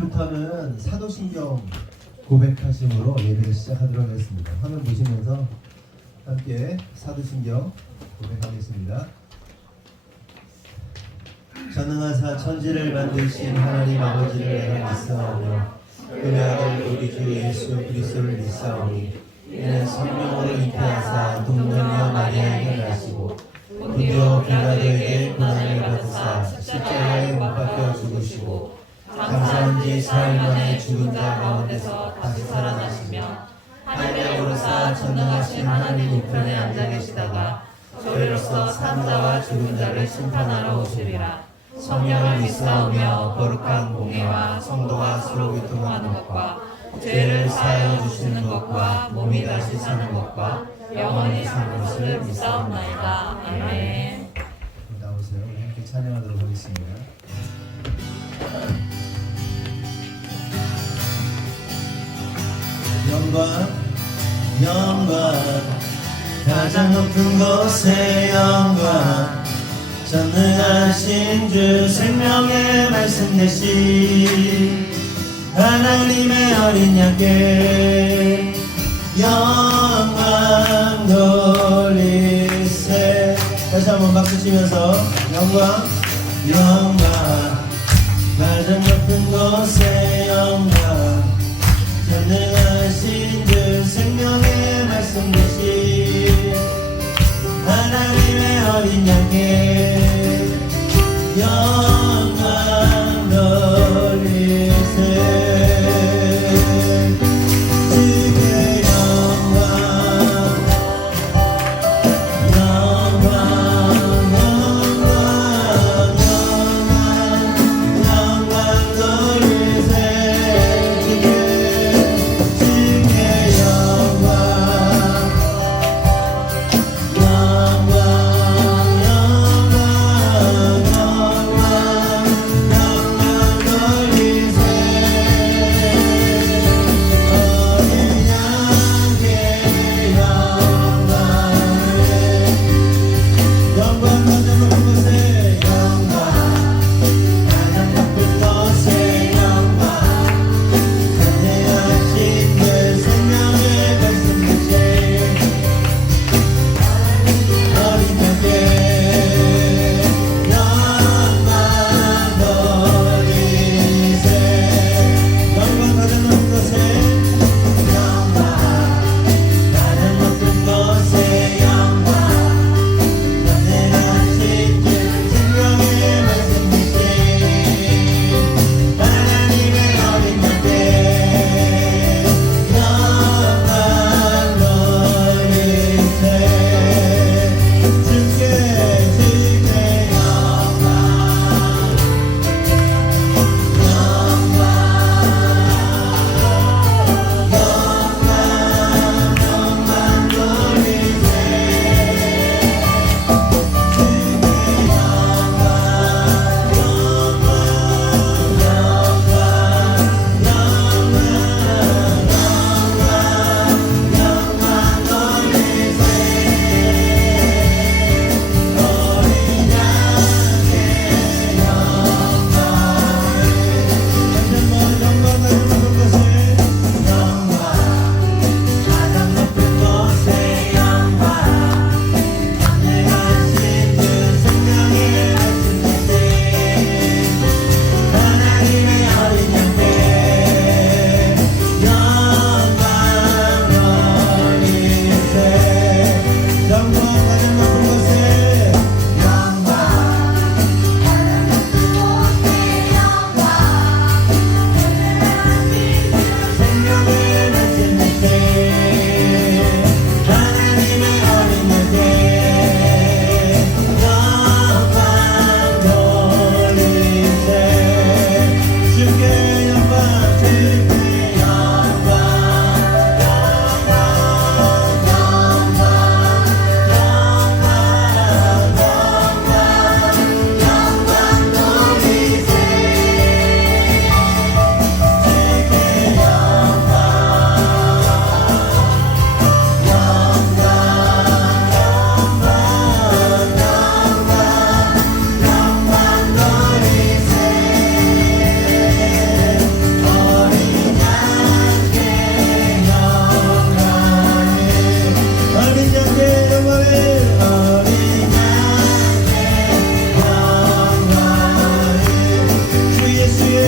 부터는 사도신경 고백하심으로 예배를 시작하도록 하겠습니다. 화면 보시면서 함께 사도신경 고백하겠습니다. 전능하사 천지를 만드신 하나님 아버지를 내가 믿사오며 그의 아들 우리 주 예수 그리스도를 믿사오니 이는 성령으로 잉태하사 동정녀 마리아에게 나시고 본디오 빌라도에게 고난을 받으사 십자가에 못 박혀 죽으시고 장사한 지 사흘 만에 죽은 자 가운데서 다시 살아나시며 하늘에 오르사 전능하신 하나님 우편에 앉아 계시다가 저희로서 산자와 죽은 자를 심판하러 오시리라. 성령을 믿사오며 거룩한 공예와 성도가 서로 교통하는 것과 죄를 사하여 주시는 것과 몸이 다시 사는 것과 영원히 사는 것을 믿사옵나이다. 아멘. 나오세요. 우리 함께 찬양하도록 하겠습니다. 영광 가장 높은 곳에 영광 전능하신 주 생명의 말씀 되신 하나님의 어린 양께 영광 돌리세. 다시 한번 박수 치면서 영광 가장 높은 곳에 영광 전능하신 주 생명의 말씀 되신 하나님의 어린 양께 영광 돌리세. 주의 영광 돌리세.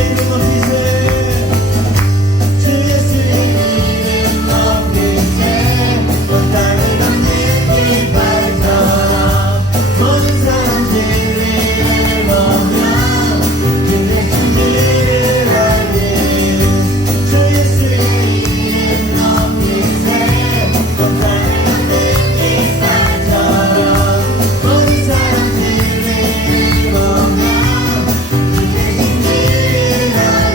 이름 높이세 주 예수의 이름 높이세 온 땅을 걷는 이발처럼 모든 사람들이 보며 그의 진리를 알리 주 예수의 이름 높이세 온 땅을 걷는 이발처럼 모든 사람들이 보며 그의 진리를 알리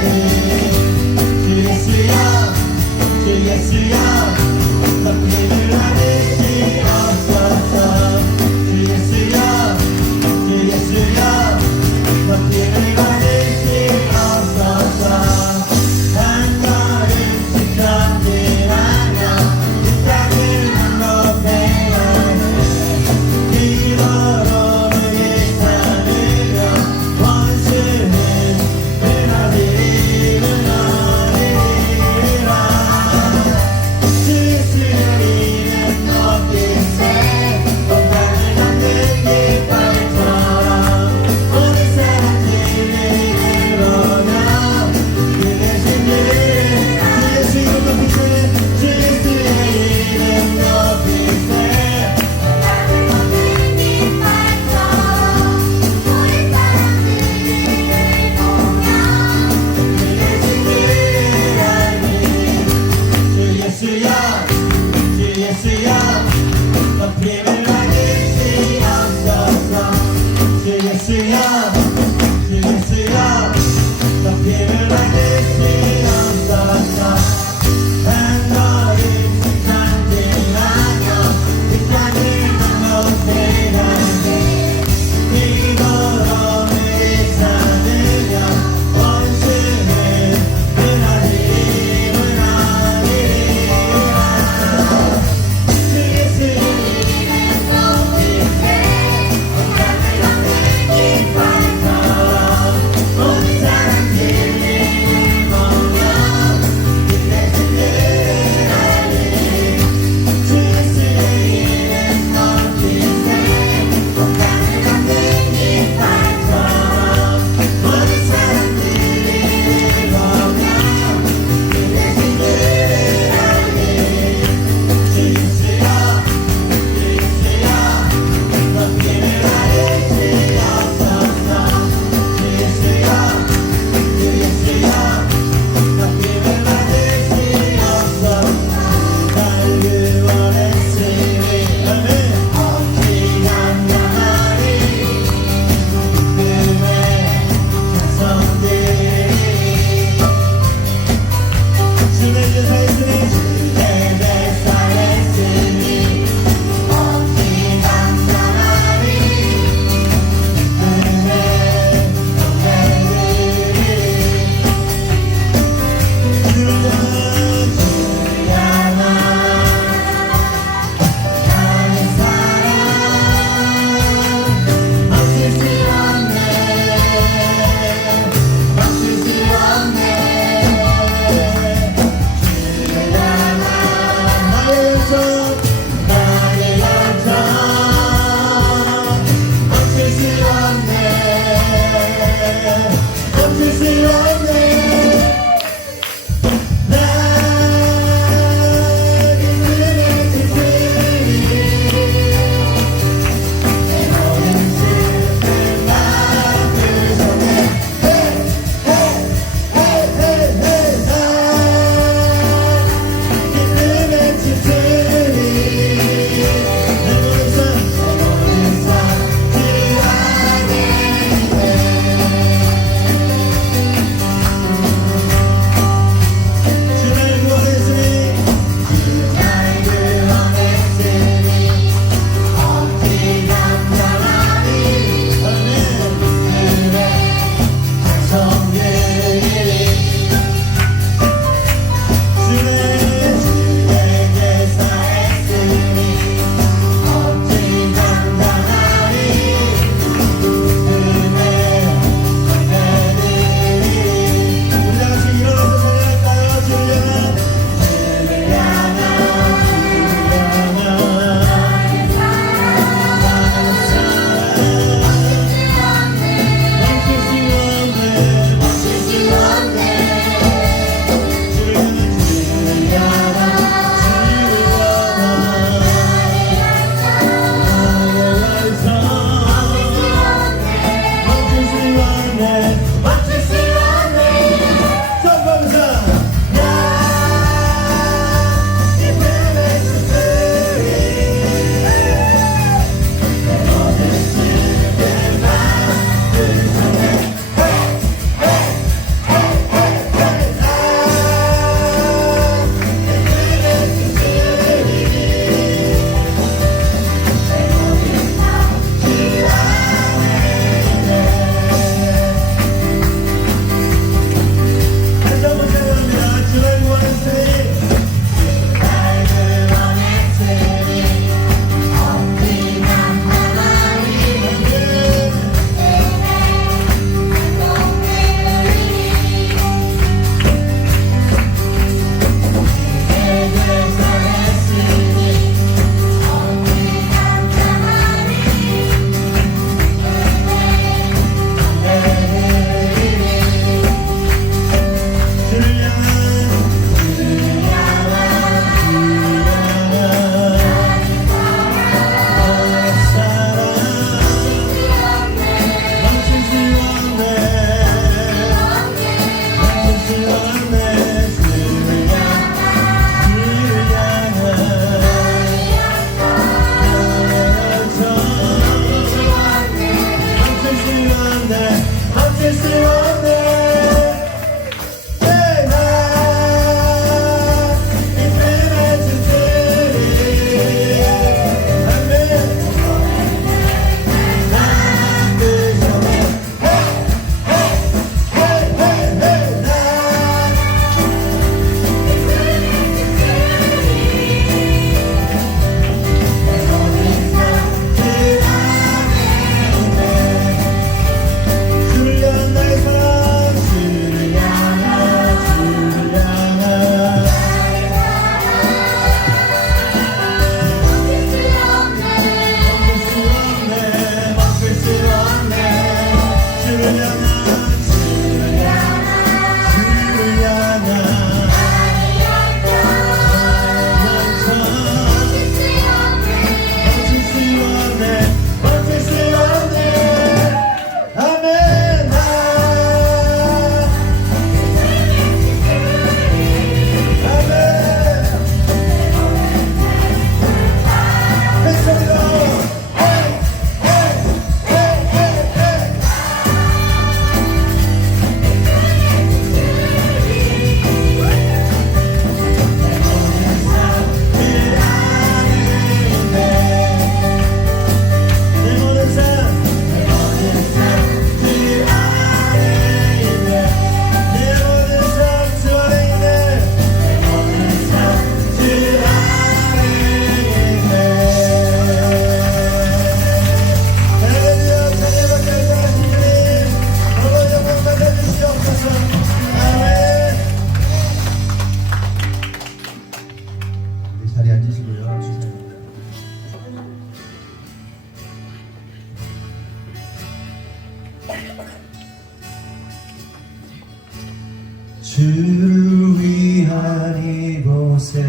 주를 위한 이곳에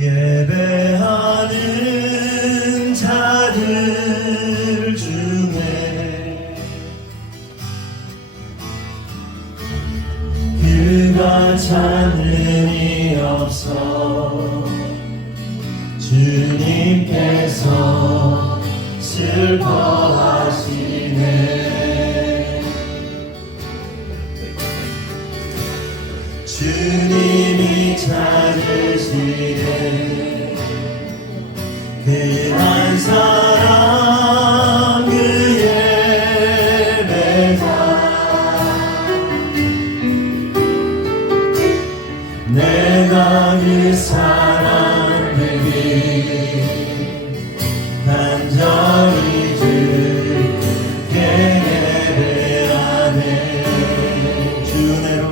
예배하는 자들 중에 그가 찾는 이 없어 주님께서 슬퍼하시네. 주님이 찾으시네. 그 한 사람 그 예배자 내가 그 사람 되기 간절히 주께 예배하네. 주내로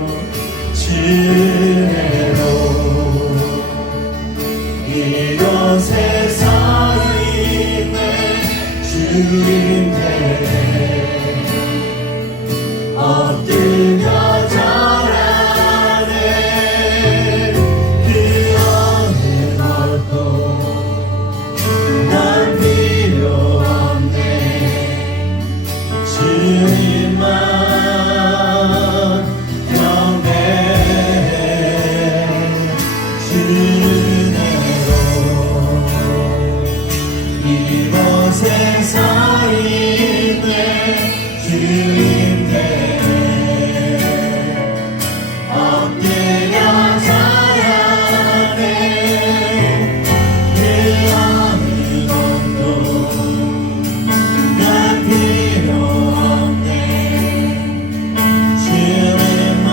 이곳에 서 있네. 주님께 엎드려 절하네. 그 어느 것도 난 필요 없네. 주님만 이곳에 서 있네. 주님께 엎드려 절하네. 그 어느 것도 난 필요 없네. 주님만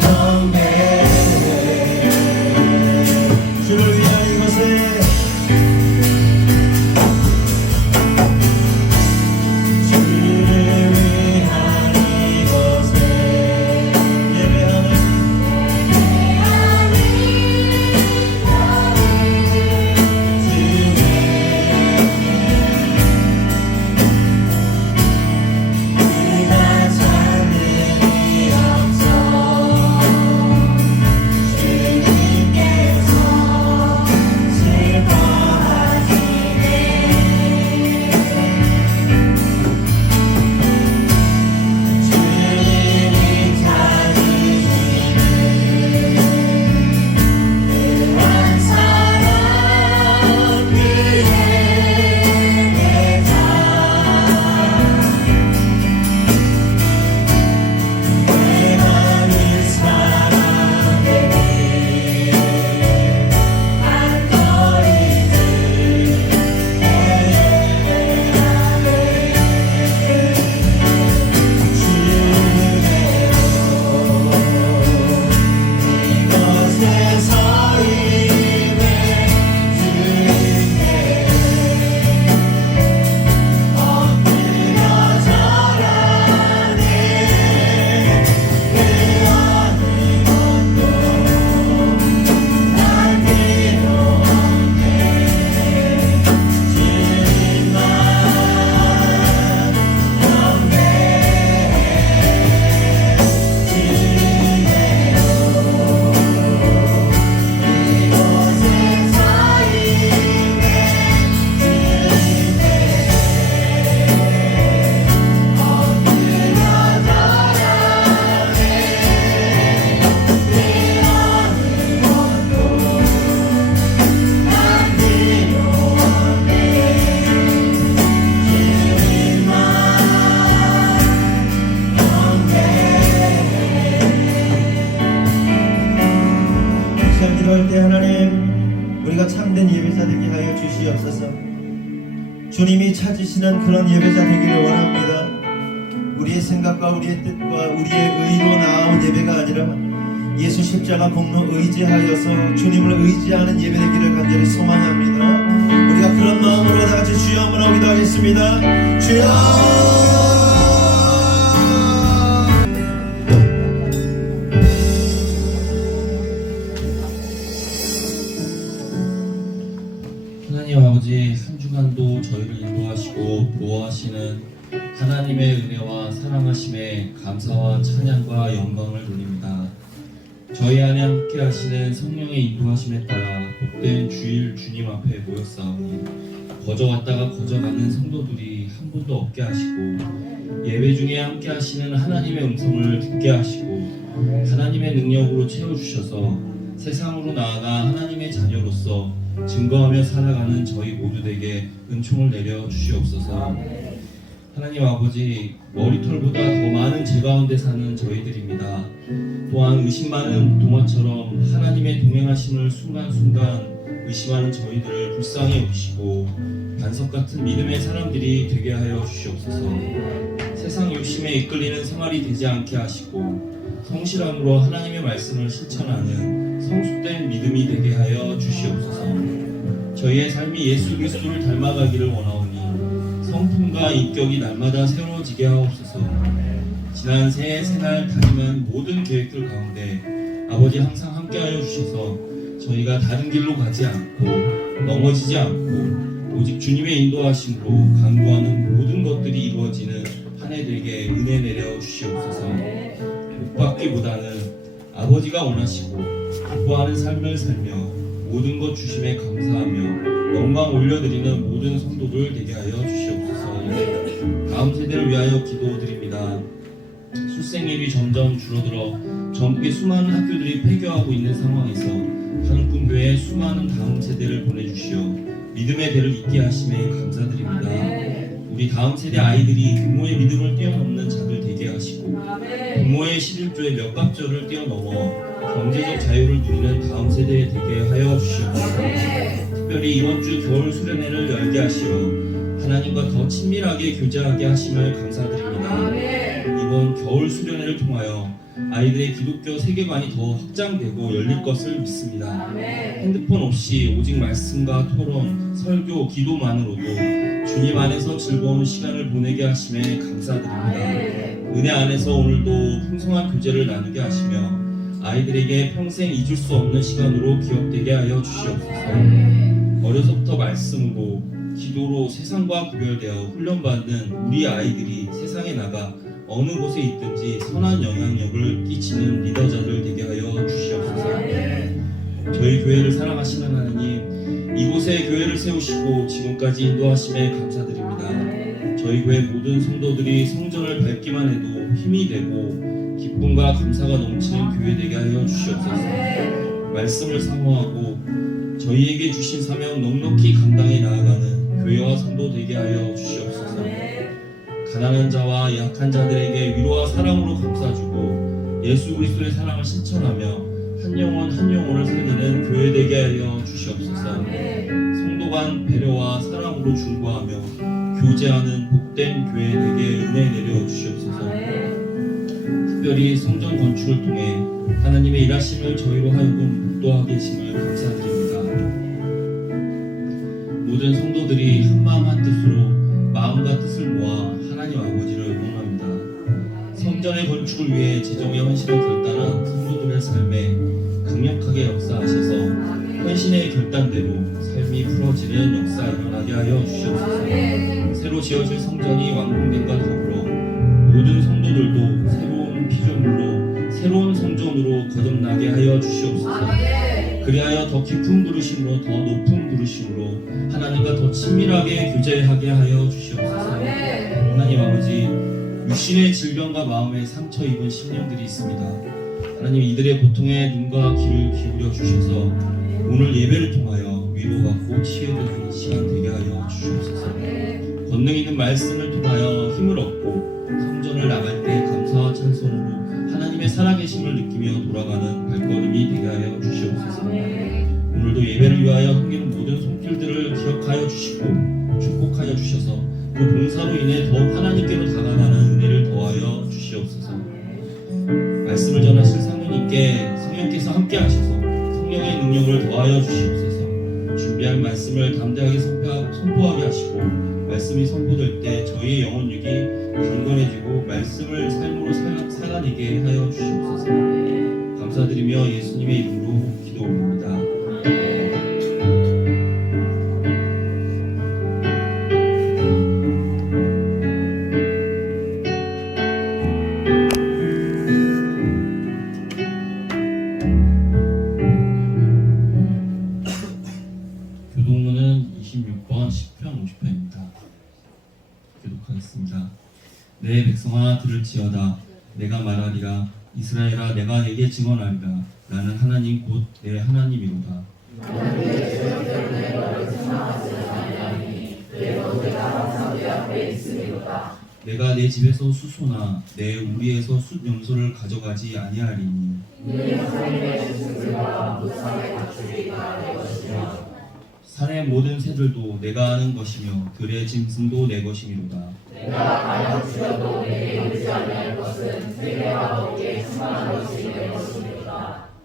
경배해. 주를 위한 이곳에 기도할 때 하나님 우리가 참된 예배자 되게 하여 주시옵소서. 주님이 찾으시는 그런 예배자 되기를 원합니다. 우리의 생각과 우리의 뜻과 우리의 의로 나아온 예배가 아니라 예수 십자가 공로 의지하여서 주님을 의지하는 예배 되기를 간절히 소망합니다. 우리가 그런 마음으로 다같이 주여 한번 기도하겠습니다. 주여! 하나님 아버지, 한 주간도 저희를 인도하시고 보호하시는 하나님의 은혜와 사랑 사랑하심에 감사와 찬양과 영광을 돌립니다. 저희 안에 함께 하시는 성령의 인도하심에 따라 복된 주일 주님 앞에 모였사오니 거저 왔다가 거저 가는 성도들이 한 분도 없게 하시고 예배 중에 함께 하시는 하나님의 음성을 듣게 하시고 하나님의 능력으로 채워주셔서 세상으로 나아가 하나님의 자녀로서 증거하며 살아가는 저희 모두에게 은총을 내려 주시옵소서. 하나님 아버지, 머리털보다 더 많은 죄 가운데 사는 저희들입니다. 또한 의심 많은 도마처럼 하나님의 동행하심을 순간순간 의심하는 저희들을 불쌍히 여기시고 반석 같은 믿음의 사람들이 되게 하여 주시옵소서. 세상 욕심에 이끌리는 생활이 되지 않게 하시고 성실함으로 하나님의 말씀을 실천하는 성숙된 믿음이 되게 하여 주시옵소서. 저희의 삶이 예수 그리스도를 닮아가기를 원하오니 성품과 인격이 날마다 새로워지게 하옵소서. 지난 새해 새날 다짐한 모든 계획들 가운데 아버지 항상 함께하여 주셔서 저희가 다른 길로 가지 않고 넘어지지 않고 오직 주님의 인도하심으로 강구하는 모든 것들이 이루어지는 한 해 되게 은혜 내려 주시옵소서. 복 받기보다는 아버지가 원하시고 기뻐하는 삶을 살며 모든 것 주심에 감사하며 영광 올려드리는 모든 성도들 되게 하여 주시옵소서. 다음 세대를 위하여 기도드립니다. 출생률이 점점 줄어들어 전국의 수많은 학교들이 폐교하고 있는 상황에서 한국교회에 수많은 다음 세대를 보내주시어 믿음의 대를 잇게 하심에 감사드립니다. 우리 다음 세대 아이들이 부모의 믿음을 뛰어넘는 자들 되게 하시고 부모의 11조의 몇 갑절을 뛰어넘어 경제적 자유를 누리는 다음 세대에 되게 하여 주시옵소서. 특별히 이번 주 겨울 수련회를 열게 하시어 하나님과 더 친밀하게 교제하게 하심을 감사드립니다. 이번 겨울 수련회를 통하여 아이들의 기독교 세계관이 더 확장되고 열릴 것을 믿습니다. 핸드폰 없이 오직 말씀과 토론, 설교, 기도만으로도 주님 안에서 즐거운 시간을 보내게 하심에 감사드립니다. 은혜 안에서 오늘도 풍성한 교제를 나누게 하시며 아이들에게 평생 잊을 수 없는 시간으로 기억되게 하여 주시옵소서. 어려서부터 말씀으로 기도로 세상과 구별되어 훈련받는 우리 아이들이 세상에 나가 어느 곳에 있든지 선한 영향력을 끼치는 리더자들 되게 하여 주시옵소서. 저희 교회를 사랑하시는 하나님, 이곳에 교회를 세우시고 지금까지 인도하심에 감사드립니다. 저희 교회 모든 성도들이 성전을 밟기만 해도 힘이 되고 기쁨과 감사가 넘치는 교회 되게 하여 주시옵소서. 말씀을 사모하고 저희에게 주신 사명 넉넉히 감당해 나아가는 교회와 성도 되게 하여 주시옵소서. 가난한 자와 약한 자들에게 위로와 사랑으로 감싸주고 예수 그리스도의 사랑을 실천하며 한 영혼 한 영혼을 살리는 교회 되게 하여 주시옵소서. 성도 간 배려와 사랑으로 중보하며 교제하는 복된 교회 되게 은혜 내려 주시옵소서. 특별히 성전 건축을 통해 하나님의 일하심을 저희로 하여금 목도하게 하심을 감사드립니다. 모든 성도들이 한마음 한뜻으로 마음과 뜻을 모아 하나님 아버지를 응원합니다. 성전의 건축을 위해 재정에 헌신을 결단한 성도들의 삶에 강력하게 역사하셔서 헌신의 결단대로 삶이 풀어지는 역사 일어나게 하여 주시옵소서. 새로 지어질 성전이 완공됨과 더불어 모든 성도들도 새로운 피조물로 새로운 성전으로 거듭나게 하여 주시옵소서. 그리하여 더 깊은 부르심으로 더 높은 부르심으로 하나님과 더 친밀하게 교제하게 하여 주시옵소서. 하나님 아버지, 육신의 질병과 마음의 상처 입은 심령들이 있습니다. 하나님, 이들의 고통에 눈과 귀를 기울여 주셔서 오늘 예배를 통하여 위로받고 치유되는 시간 되게 하여 주시옵소서. 권능 있는 말씀을 통하여 힘을 얻고 성전을 나갈 때 감사와 찬송으로 하나님의 살아계심을 느끼며 돌아가는 발걸음이 되게 하여 주시옵소서. 오늘도 예배를 위하여 섬기는 모든 손길들을 기억하여 주시고 축복하여 주셔서 그 봉사로 인해 더욱 하나님께로 다가가는 은혜를 더하여 주시옵소서. 말씀을 전하실 사모님께 성령께서 함께 하셔서 성령의 능력을 더하여 주시옵소서. 준비할 말씀을 담대하게 선포하게 하시고 말씀이 선포될 때 저희의 영혼육이 강건해지고 말씀을 삶으로 살아내게 하여 주시옵소서. 감사드리며 예수님의 이름으로 기도합니다. 백성아 들을지어다. 내가 말하리라. 이스라엘아 내가 내게 증언하리라. 나는 하나님 곧 내 하나님이로다. 내가 내 집에서 수소나 내 우리에서 숫염소를 가져가지 아니하리니 산의 모든 새들도 내가 아는 것이며 들의 짐승도 내 것이미로다.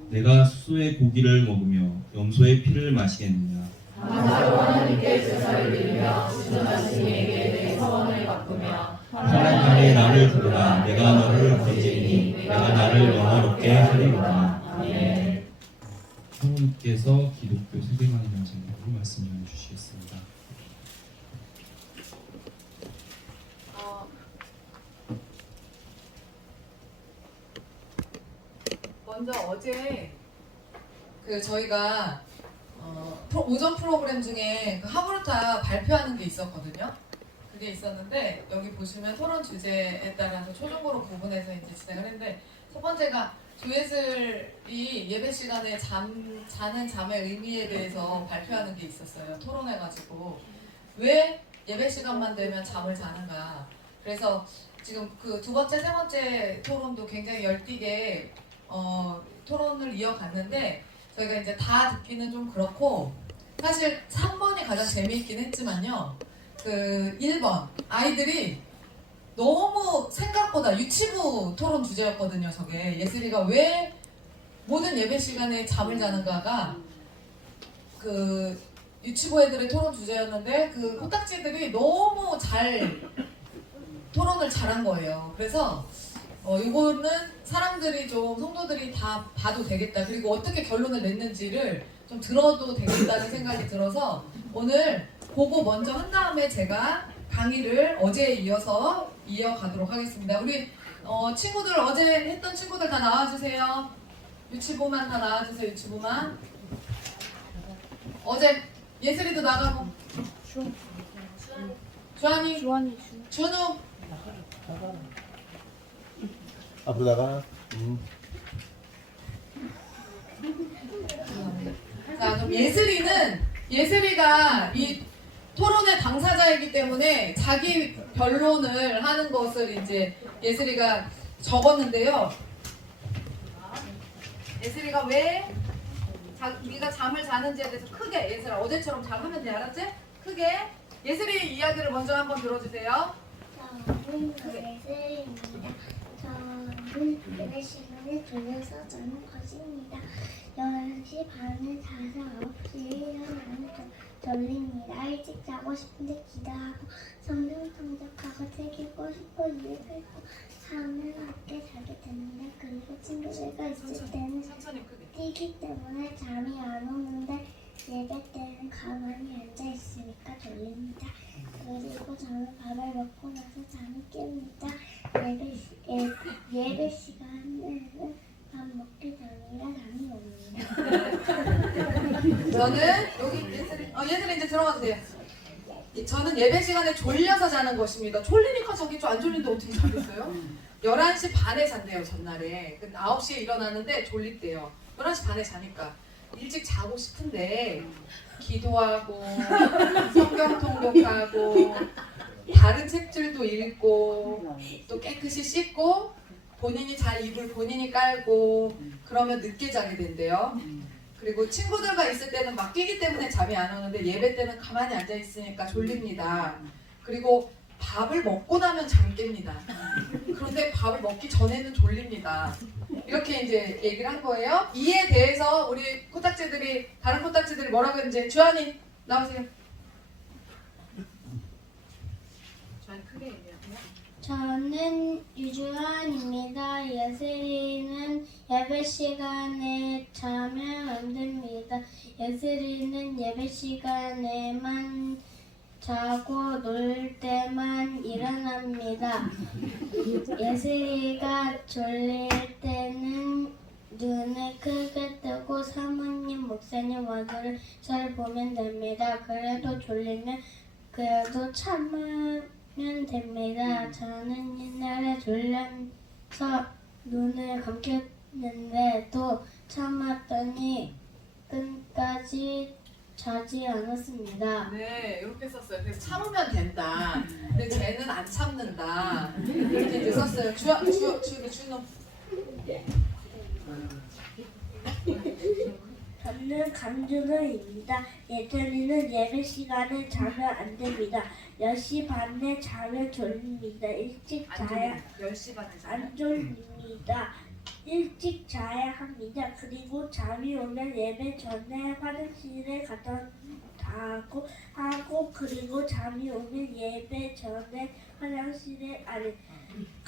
내가 수소의 고기를 먹으며 염소의 피를 마시겠느냐. 하나님의 나를 부르라. 내가 너를 건지리니 내가 나를 영화롭게 하리로다. 성우님께서 기독교 세계관이라는 제목으로 말씀을 주시겠습니다. 먼저 어제 저희가 오전 프로그램 중에 그 하브루타 발표하는 게 있었거든요. 그게 있었는데 여기 보시면 토론 주제에 따라서 초중고로 구분해서 이제 진행을 했는데 첫 번째가 조예슬이 예배 시간에 자는 잠의 의미에 대해서 발표하는 게 있었어요. 토론해가지고 왜 예배 시간만 되면 잠을 자는가. 그래서 지금 그 두 번째, 세 번째 토론도 굉장히 열띠게 토론을 이어갔는데 저희가 이제 다 듣기는 좀 그렇고 사실 3번이 가장 재미있긴 했지만요. 그 1번 아이들이 너무 생각보다 유치부 토론 주제였거든요. 저게 예슬이가 왜 모든 예배 시간에 잠을 자는가가 그 유치부 애들의 토론 주제였는데 그 코딱지들이 너무 잘 토론을 잘한 거예요. 그래서 이거는 사람들이 좀 성도들이 다 봐도 되겠다. 그리고 어떻게 결론을 냈는지를 좀 들어도 되겠다는 생각이 들어서 오늘 보고 먼저 한 다음에 제가 강의를 어제에 이어서 이어가도록 하겠습니다. 우리 친구들 어제 했던 친구들 다 나와주세요. 유치부만 다 나와주세요. 유치부만. 어제 예슬이도 나가고. 주한이. 준우. 앞으로 나가. 자, 그럼 예슬이가 이 토론의 당사자이기 때문에 자기 변론을 하는 것을 이제 예슬이가 적었는데요. 예슬이가 왜 네가 잠을 자는지에 대해서 크게 예슬아 어제처럼 잘 하면 돼. 알았지? 크게 예슬이 이야기를 먼저 한번 들어주세요. 저는 예슬입니다. 저는 예배 시간에 졸려서 자는 것입니다. 11시 반에 자서 9시에 일어나면 졸립니다. 일찍 자고 싶은데 기도하고 성경 통독하고 책 읽고 싶고 일 읽고 하면 함께 자게 됩니다. 그리고 친구들과 있을 때는 뛰기 때문에 잠이 안 오는데 예배 때는 가만히 앉아 있으니까 졸립니다. 그리고 저는 밥을 먹고 나서 잠이 깹니다. 예배 시간에는 밥 먹기 전이라 잠이 옵니다. 저는 여기 예슬이 이제 들어가도 돼요. 저는 예배 시간에 졸려서 자는 것입니다. 졸리니까 저기 좀 안 졸린데 어떻게 자겠어요? 11시 반에 잔대요. 전날에 9시에 일어나는데 졸립대요. 11시 반에 자니까 일찍 자고 싶은데 기도하고 성경 통독하고 다른 책들도 읽고 또 깨끗이 씻고 본인이 잘 이불 본인이 깔고 그러면 늦게 자게 된대요. 그리고 친구들과 있을 때는 막 뛰기 때문에 잠이 안 오는데 예배 때는 가만히 앉아 있으니까 졸립니다. 그리고 밥을 먹고 나면 잠이 깹니다. 그런데 밥을 먹기 전에는 졸립니다. 이렇게 이제 얘기를 한 거예요. 이에 대해서 우리 코딱지들이 다른 코딱지들이 뭐라고 했는지 주한이 나오세요. 주한이 크게 얘기해요. 저는 유주환입니다. 예슬이는 예배 시간에 자면 안 됩니다. 예슬이는 예배 시간에만 자고 놀 때만 일어납니다. 예슬이가 졸릴 때는 눈을 크게 뜨고 사모님, 목사님 얼굴을 잘 보면 됩니다. 그래도 졸리면 그래도 됩니다. 저는 옛날에 졸려서 눈을 감겼는데 또 참았더니 끝까지 자지 않았습니다. 네, 이렇게 썼어요. 그래서 참으면 된다. 근데 쟤는 안 참는다. 이렇게 이제 썼어요. 주는 저는 강준호입니다. 예전에는 예배 시간에 자면 안 됩니다. 10시 반에 자면 졸립니다. 일찍 자야 10시 반에 안 졸립니다. 일찍 자야 합니다. 그리고 잠이 오면 예배 전에 화장실에 갔다 하고 그리고 잠이 오면 예배 전에 화장실에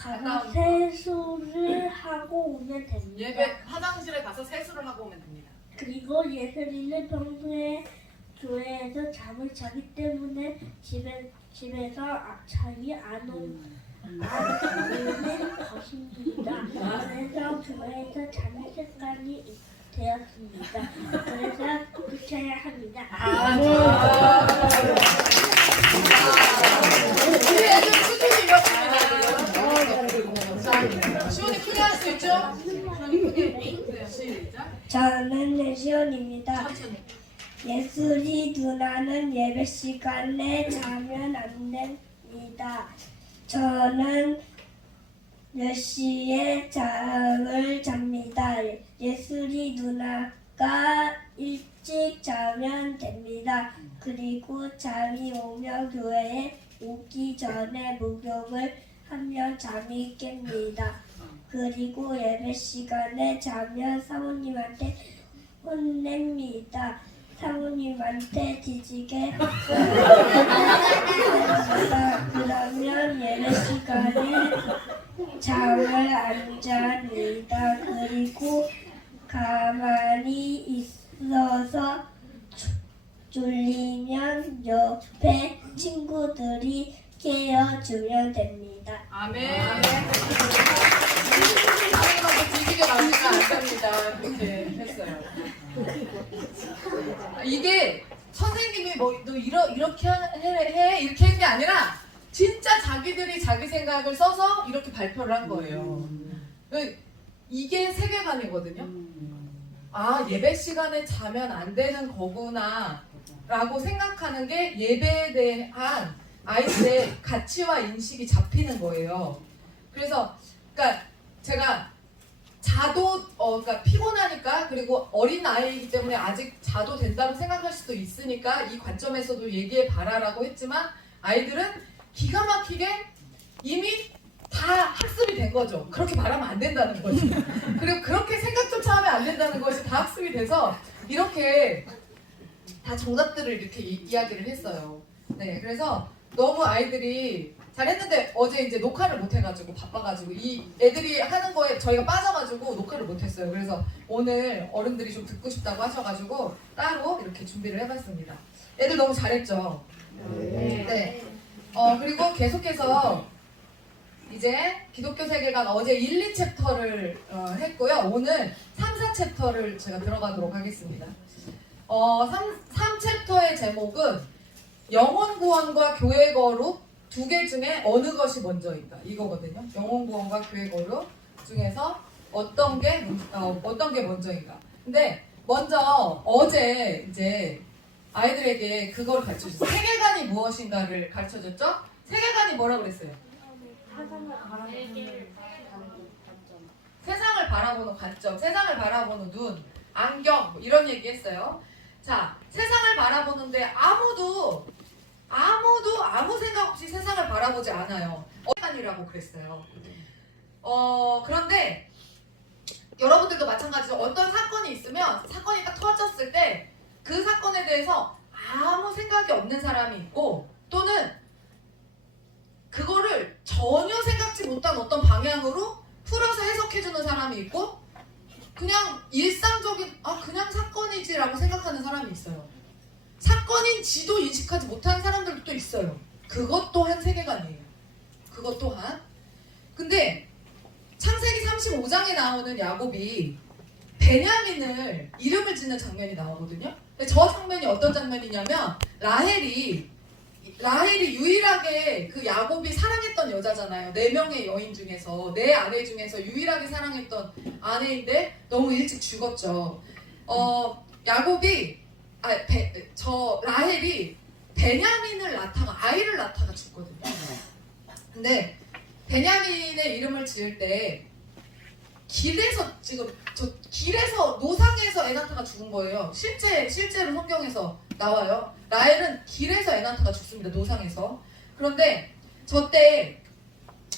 가서 세수를 하고 오면 됩니다. 예배 화장실에 가서 세수를 하고 오면 됩니다. 그리고 예슬이는 평소에 교회에서 잠을 자기 때문에 집에서 잠이 안 오는 것입니다. 그래서 교회에서 자는 습관이 되었습니다. 그래서 고쳐야 합니다. 우리 애들 수준이 이렇습니다. 자, 시원이 크게 할 수 있죠? 시작. 저는 내시원입니다. 천천히. 예슬이 누나는 예배 시간에 자면 안 됩니다. 저는 몇 시에 잠을 잡니다. 예슬이 누나가 일찍 자면 됩니다. 그리고 잠이 오면 교회에 오기 전에 목욕을 하면 잠이 깹니다. 그리고 예배 시간에 자면 사모님한테 혼냅니다. 사모님한테 뒤지게 그러면 예배 시간에 잠을 안 잡니다. 그리고 가만히 있어서 졸리면 옆에 친구들이 깨워주면 됩니다. 아멘. 하나님한테 뒤지게 맞으면 안 됩니다. 그렇게 했어요. 이게 선생님이 뭐 너 이렇게 해 이렇게 한 게 아니라 진짜 자기들이 자기 생각을 써서 이렇게 발표를 한 거예요. 이게 세계관이거든요. 아, 예배 시간에 자면 안 되는 거구나 라고 생각하는 게 예배에 대한 아이들의 가치와 인식이 잡히는 거예요. 그래서 그러니까 제가 그러니까 피곤하니까 그리고 어린 아이이기 때문에 아직 자도 된다고 생각할 수도 있으니까 이 관점에서도 얘기해 봐라라고 했지만 아이들은 기가 막히게 이미 다 학습이 된 거죠. 그렇게 말하면 안 된다는 거죠. 그리고 그렇게 생각조차 하면 안 된다는 것이 다 학습이 돼서 이렇게 다 정답들을 이렇게 이야기를 했어요. 네, 그래서 너무 아이들이 잘했는데 어제 이제 녹화를 못 해가지고 바빠가지고 이 애들이 하는 거에 저희가 빠져가지고 녹화를 못 했어요. 그래서 오늘 어른들이 좀 듣고 싶다고 하셔가지고 따로 이렇게 준비를 해봤습니다. 애들 너무 잘했죠? 네. 그리고 계속해서 이제 기독교 세계관 어제 1, 2챕터를 했고요. 오늘 3, 4챕터를 제가 들어가도록 하겠습니다. 3챕터의 제목은 영혼 구원과 교회 거룩 두 개 중에 어느 것이 먼저인가 이거거든요. 영혼 구원과 교회 거룩 중에서 어떤 게 먼저인가. 근데 먼저 어제 이제 아이들에게 그걸 가르쳐줬어요. 세계관이 무엇인가를 가르쳐줬죠. 세계관이 뭐라 그랬어요? 세상을 바라보는 관점, 세상을 바라보는 눈, 안경 뭐 이런 얘기 했어요. 자, 세상을 바라보는데 아무도 아무 생각 없이 세상을 바라보지 않아요. 세계관이라고 그랬어요. 그런데 여러분들도 마찬가지로 어떤 사건이 있으면 사건이 딱 터졌을 때 그 사건에 대해서 아무 생각이 없는 사람이 있고 또는 그거를 전혀 생각지 못한 어떤 방향으로 풀어서 해석해주는 사람이 있고 그냥 일상적인 그냥 사건이지라고 생각하는 사람이 있어요. 사건인지도 인식하지 못하는 사람들도 또 있어요. 그것 또한 세계관이에요. 그것 또한. 근데 창세기 35장에 나오는 야곱이 베냐민을 이름을 짓는 장면이 나오거든요. 근데 저 장면이 어떤 장면이냐면 라헬이 라헬이 유일하게 그 야곱이 사랑했던 여자잖아요. 4명의 여인 중에서 4아내 중에서 유일하게 사랑했던 아내인데 너무 일찍 죽었죠. 야곱이 라헬이 베냐민을 낳다가 아이를 낳다가 죽거든요. 근데 베냐민의 이름을 지을 때 길에서 노상에서 에나타가 죽은 거예요. 실제로 성경에서 나와요. 라헬은 길에서 에나타가 죽습니다. 노상에서. 그런데 저때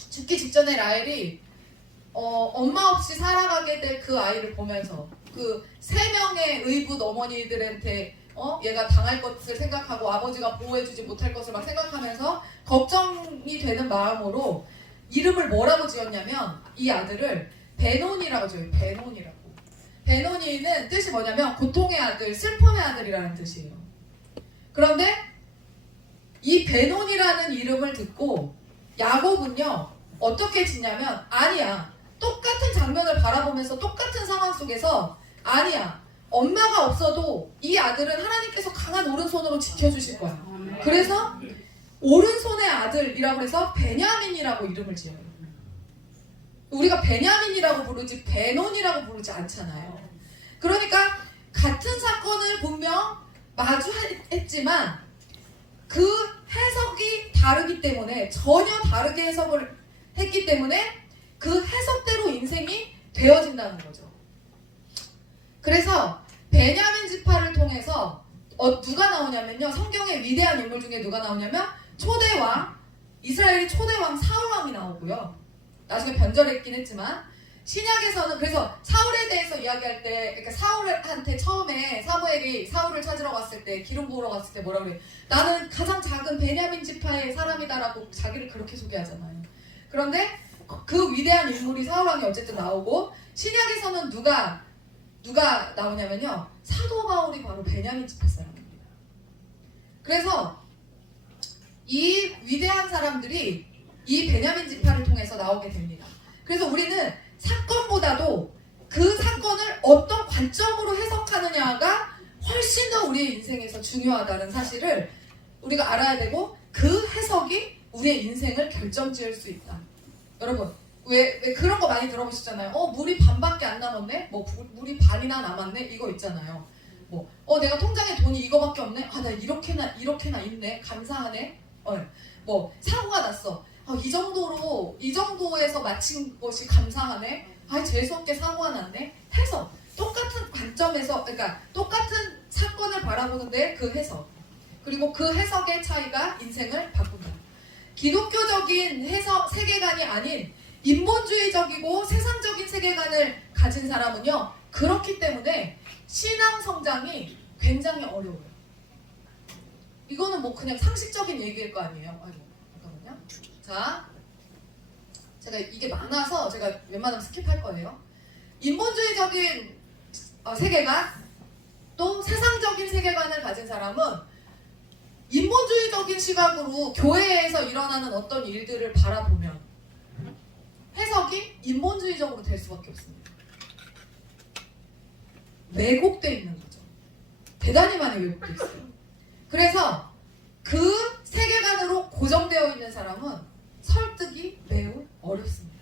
죽기 직전에 라헬이 엄마 없이 살아가게 될 그 아이를 보면서 그 3명의 의붓 어머니들한테 얘가 당할 것을 생각하고 아버지가 보호해주지 못할 것을 막 생각하면서 걱정이 되는 마음으로 이름을 뭐라고 지었냐면 이 아들을 베노니라고 지어요. 베노니라고. 베노니는 뜻이 뭐냐면 고통의 아들, 슬픔의 아들이라는 뜻이에요. 그런데 이 베노니라는 이름을 듣고 야곱은요 어떻게 짓냐면 아니야, 똑같은 장면을 바라보면서 똑같은 상황 속에서 아니야, 엄마가 없어도 이 아들은 하나님께서 강한 오른손으로 지켜주실 거야. 그래서 오른손의 아들이라고 해서 베냐민이라고 이름을 지어요. 우리가 베냐민이라고 부르지 베논이라고 부르지 않잖아요. 그러니까 같은 사건을 분명 마주했지만 그 해석이 다르기 때문에, 전혀 다르게 해석을 했기 때문에 그 해석대로 인생이 되어진다는 거죠. 그래서 베냐민 지파를 통해서 누가 나오냐면요, 성경의 위대한 인물 중에 누가 나오냐면 초대왕, 이스라엘의 초대왕 사울왕이 나오고요. 나중에 변절했긴 했지만 신약에서는, 그래서 사울에 대해서 이야기할 때, 그러니까 사울한테 처음에 사무엘이 사울을 찾으러 갔을 때, 기름 부으러 갔을 때 뭐라 그래? 나는 가장 작은 베냐민 지파의 사람이다라고 자기를 그렇게 소개하잖아요. 그런데 그 위대한 인물이 사울왕이 어쨌든 나오고, 신약에서는 누가 나오냐면요, 사도 바울이 바로 베냐민 지파 사람입니다. 그래서 이 위대한 사람들이 이 베냐민 지파를 통해서 나오게 됩니다. 그래서 우리는 사건보다도 그 사건을 어떤 관점으로 해석하느냐가 훨씬 더 우리의 인생에서 중요하다는 사실을 우리가 알아야 되고, 그 해석이 우리의 인생을 결정지을 수 있다. 여러분, 왜 그런 거 많이 들어보시잖아요. 물이 반밖에 안 남았네? 물이 반이나 남았네? 이거 있잖아요. 내가 통장에 돈이 이거밖에 없네? 나 이렇게나 있네? 감사하네? 사고가 났어. 이 정도에서 마친 것이 감사하네? 재수없게 사고가 났네? 해석. 똑같은 관점에서, 그러니까 똑같은 사건을 바라보는데 그 해석. 그리고 그 해석의 차이가 인생을 바꾼다. 기독교적인 세계관이 아닌 인본주의적이고 세상적인 세계관을 가진 사람은요, 그렇기 때문에 신앙 성장이 굉장히 어려워요. 이거는 그냥 상식적인 얘기일 거 아니에요. 잠깐만요. 자, 제가 이게 많아서 제가 웬만하면 스킵할 거예요. 인본주의적인 세계관, 또 세상적인 세계관을 가진 사람은 인본주의적인 시각으로 교회에서 일어나는 어떤 일들을 바라보면 해석이 인본주의적으로 될 수밖에 없습니다. 왜곡되어 있는 거죠. 대단히 많이 왜곡되어 있어요. 그래서 그 세계관으로 고정되어 있는 사람은 설득이 매우 어렵습니다.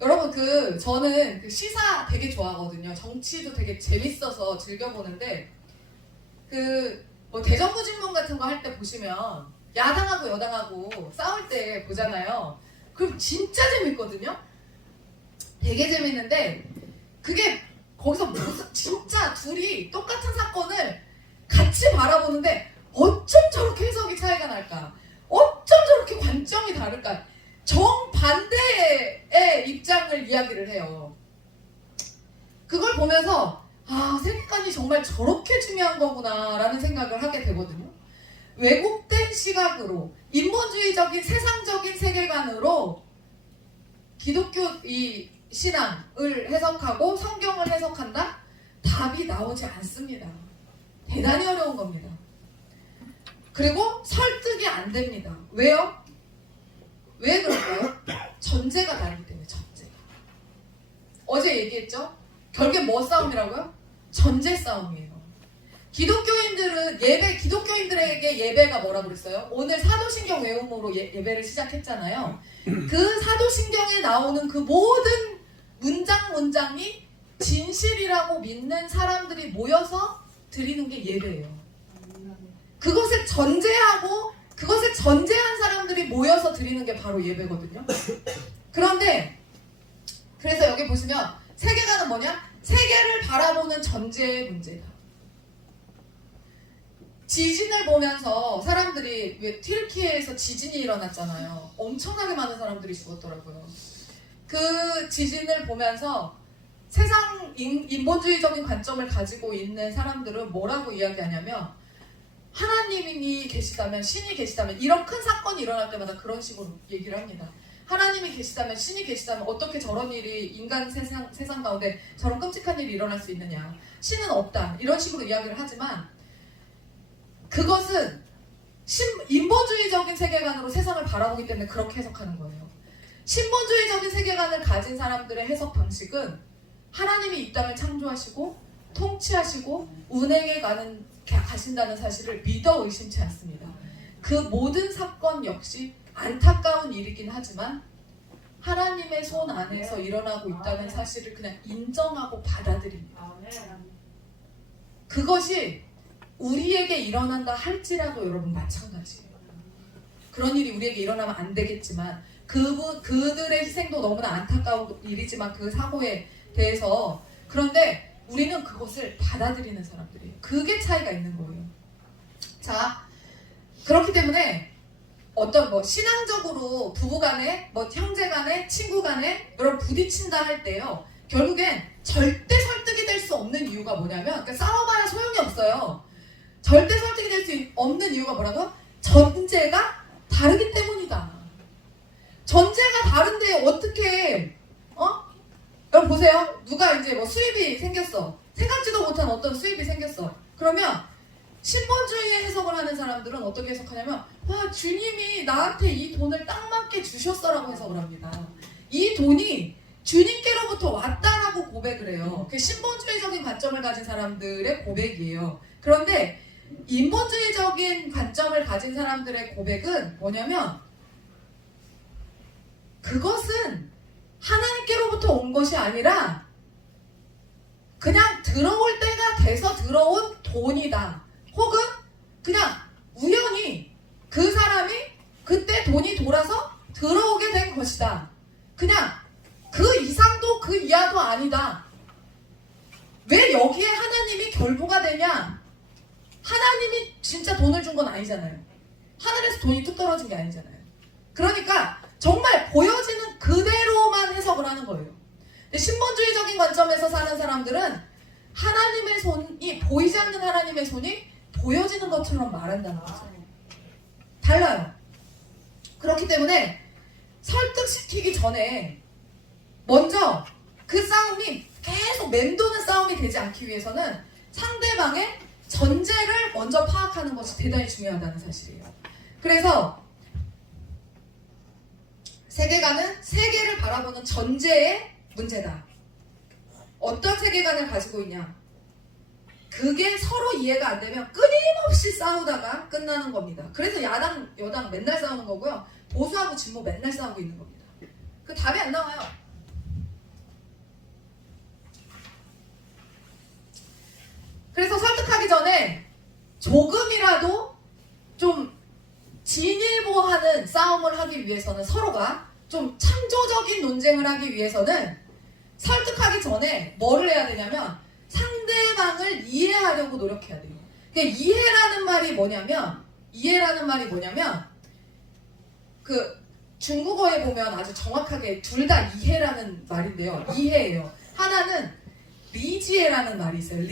여러분, 저는 시사 되게 좋아하거든요. 정치도 되게 재밌어서 즐겨보는데, 대정부질문 같은 거 할 때 보시면 야당하고 여당하고 싸울 때 보잖아요. 그럼 진짜 재밌거든요. 되게 재밌는데, 그게 거기서 진짜 둘이 똑같은 사건을 같이 바라보는데 어쩜 저렇게 해석이 차이가 날까? 어쩜 저렇게 관점이 다를까? 정반대의 입장을 이야기를 해요. 그걸 보면서 세계관이 정말 저렇게 중요한 거구나 라는 생각을 하게 되거든요. 왜곡된 시각으로, 인본주의적인 세상적인 세계관으로 기독교 신앙을 해석하고 성경을 해석한다? 답이 나오지 않습니다. 대단히 어려운 겁니다. 그리고 설득이 안 됩니다. 왜요? 왜 그럴까요? 전제가 다르기 때문에. 전제가. 어제 얘기했죠? 결국에 뭐 싸움이라고요? 전제 싸움이에요. 기독교인들은 기독교인들에게 예배가 뭐라고 그랬어요? 오늘 사도신경 외움으로 예배를 시작했잖아요. 그 사도신경에 나오는 그 모든 문장이 진실이라고 믿는 사람들이 모여서 드리는 게 예배예요. 그것을 전제한 사람들이 모여서 드리는 게 바로 예배거든요. 그런데 그래서 여기 보시면 세계관은 뭐냐? 세계를 바라보는 전제의 문제다. 지진을 보면서 사람들이 왜 튀르키예에서 지진이 일어났잖아요. 엄청나게 많은 사람들이 죽었더라고요. 그 지진을 보면서 세상 인본주의적인 관점을 가지고 있는 사람들은 뭐라고 이야기하냐면 하나님이 계시다면, 신이 계시다면, 이런 큰 사건이 일어날 때마다 그런 식으로 얘기를 합니다. 하나님이 계시다면, 신이 계시다면 어떻게 저런 일이 인간 세상 가운데 저런 끔찍한 일이 일어날 수 있느냐. 신은 없다. 이런 식으로 이야기를 하지만 그것은 인본주의적인 세계관으로 세상을 바라보기 때문에 그렇게 해석하는 거예요. 신본주의적인 세계관을 가진 사람들의 해석 방식은 하나님이 이 땅을 창조하시고 통치하시고 운행해 가신다는 사실을 믿어 의심치 않습니다. 그 모든 사건 역시 안타까운 일이긴 하지만 하나님의 손 안에서 일어나고 있다는 사실을 그냥 인정하고 받아들입니다. 그것이 우리에게 일어난다 할지라도 여러분 마찬가지예요. 그런 일이 우리에게 일어나면 안 되겠지만 그들의 희생도 너무나 안타까운 일이지만 그 사고에 대해서 그런데 우리는 그것을 받아들이는 사람들이에요. 그게 차이가 있는 거예요. 자, 그렇기 때문에 어떤 신앙적으로 부부간에 형제간에 친구간에 여러분 부딪힌다 할 때요. 결국엔 절대 설득이 될 수 없는 이유가 뭐냐면 그러니까 싸워봐야 소용이 없어요. 절대 설득이 될 수 없는 이유가 뭐라고? 전제가 다르기 때문이다. 전제가 다른데 어떻게 여러분 보세요. 누가 이제 수입이 생겼어. 생각지도 못한 어떤 수입이 생겼어. 그러면 신본주의의 해석을 하는 사람들은 어떻게 해석하냐면 와 주님이 나한테 이 돈을 딱 맞게 주셨어라고 해석을 합니다. 이 돈이 주님께로부터 왔다라고 고백을 해요. 그게 신본주의적인 관점을 가진 사람들의 고백이에요. 그런데 인본주의적인 관점을 가진 사람들의 고백은 뭐냐면 그것은 하나님께로부터 온 것이 아니라 그냥 들어올 때가 돼서 들어온 돈이다. 혹은 그냥 우연히 그 사람이 그때 돈이 돌아서 들어오게 된 것이다. 그냥 그 이상도 그 이하도 아니다. 왜 여기에 하나님이 결부가 되냐? 하나님이 진짜 돈을 준 건 아니잖아요. 하늘에서 돈이 뚝 떨어진 게 아니잖아요. 그러니까 정말 보여지는 그대로만 해석을 하는 거예요. 근데 신본주의적인 관점에서 사는 사람들은 하나님의 손이 보이지 않는 하나님의 손이 보여지는 것처럼 말한다는 거죠. 달라요. 그렇기 때문에 설득시키기 전에 먼저 그 싸움이 계속 맴도는 싸움이 되지 않기 위해서는 상대방의 전제를 먼저 파악하는 것이 대단히 중요하다는 사실이에요. 그래서 세계관은 세계를 바라보는 전제의 문제다. 어떤 세계관을 가지고 있냐? 그게 서로 이해가 안 되면 끊임없이 싸우다가 끝나는 겁니다. 그래서 야당, 여당 맨날 싸우는 거고요. 보수하고 진보 맨날 싸우고 있는 겁니다. 그 답이 안 나와요. 그래서 설득하기 전에 조금이라도 좀 진일보하는 싸움을 하기 위해서는 서로가 좀 창조적인 논쟁을 하기 위해서는 설득하기 전에 뭐를 해야 되냐면 상대방을 이해하려고 노력해야 돼요. 그러니까 이해라는 말이 뭐냐면 그 중국어에 보면 아주 정확하게 둘 다 이해라는 말인데요. 이해예요. 하나는 리지에라는 말이 있어요.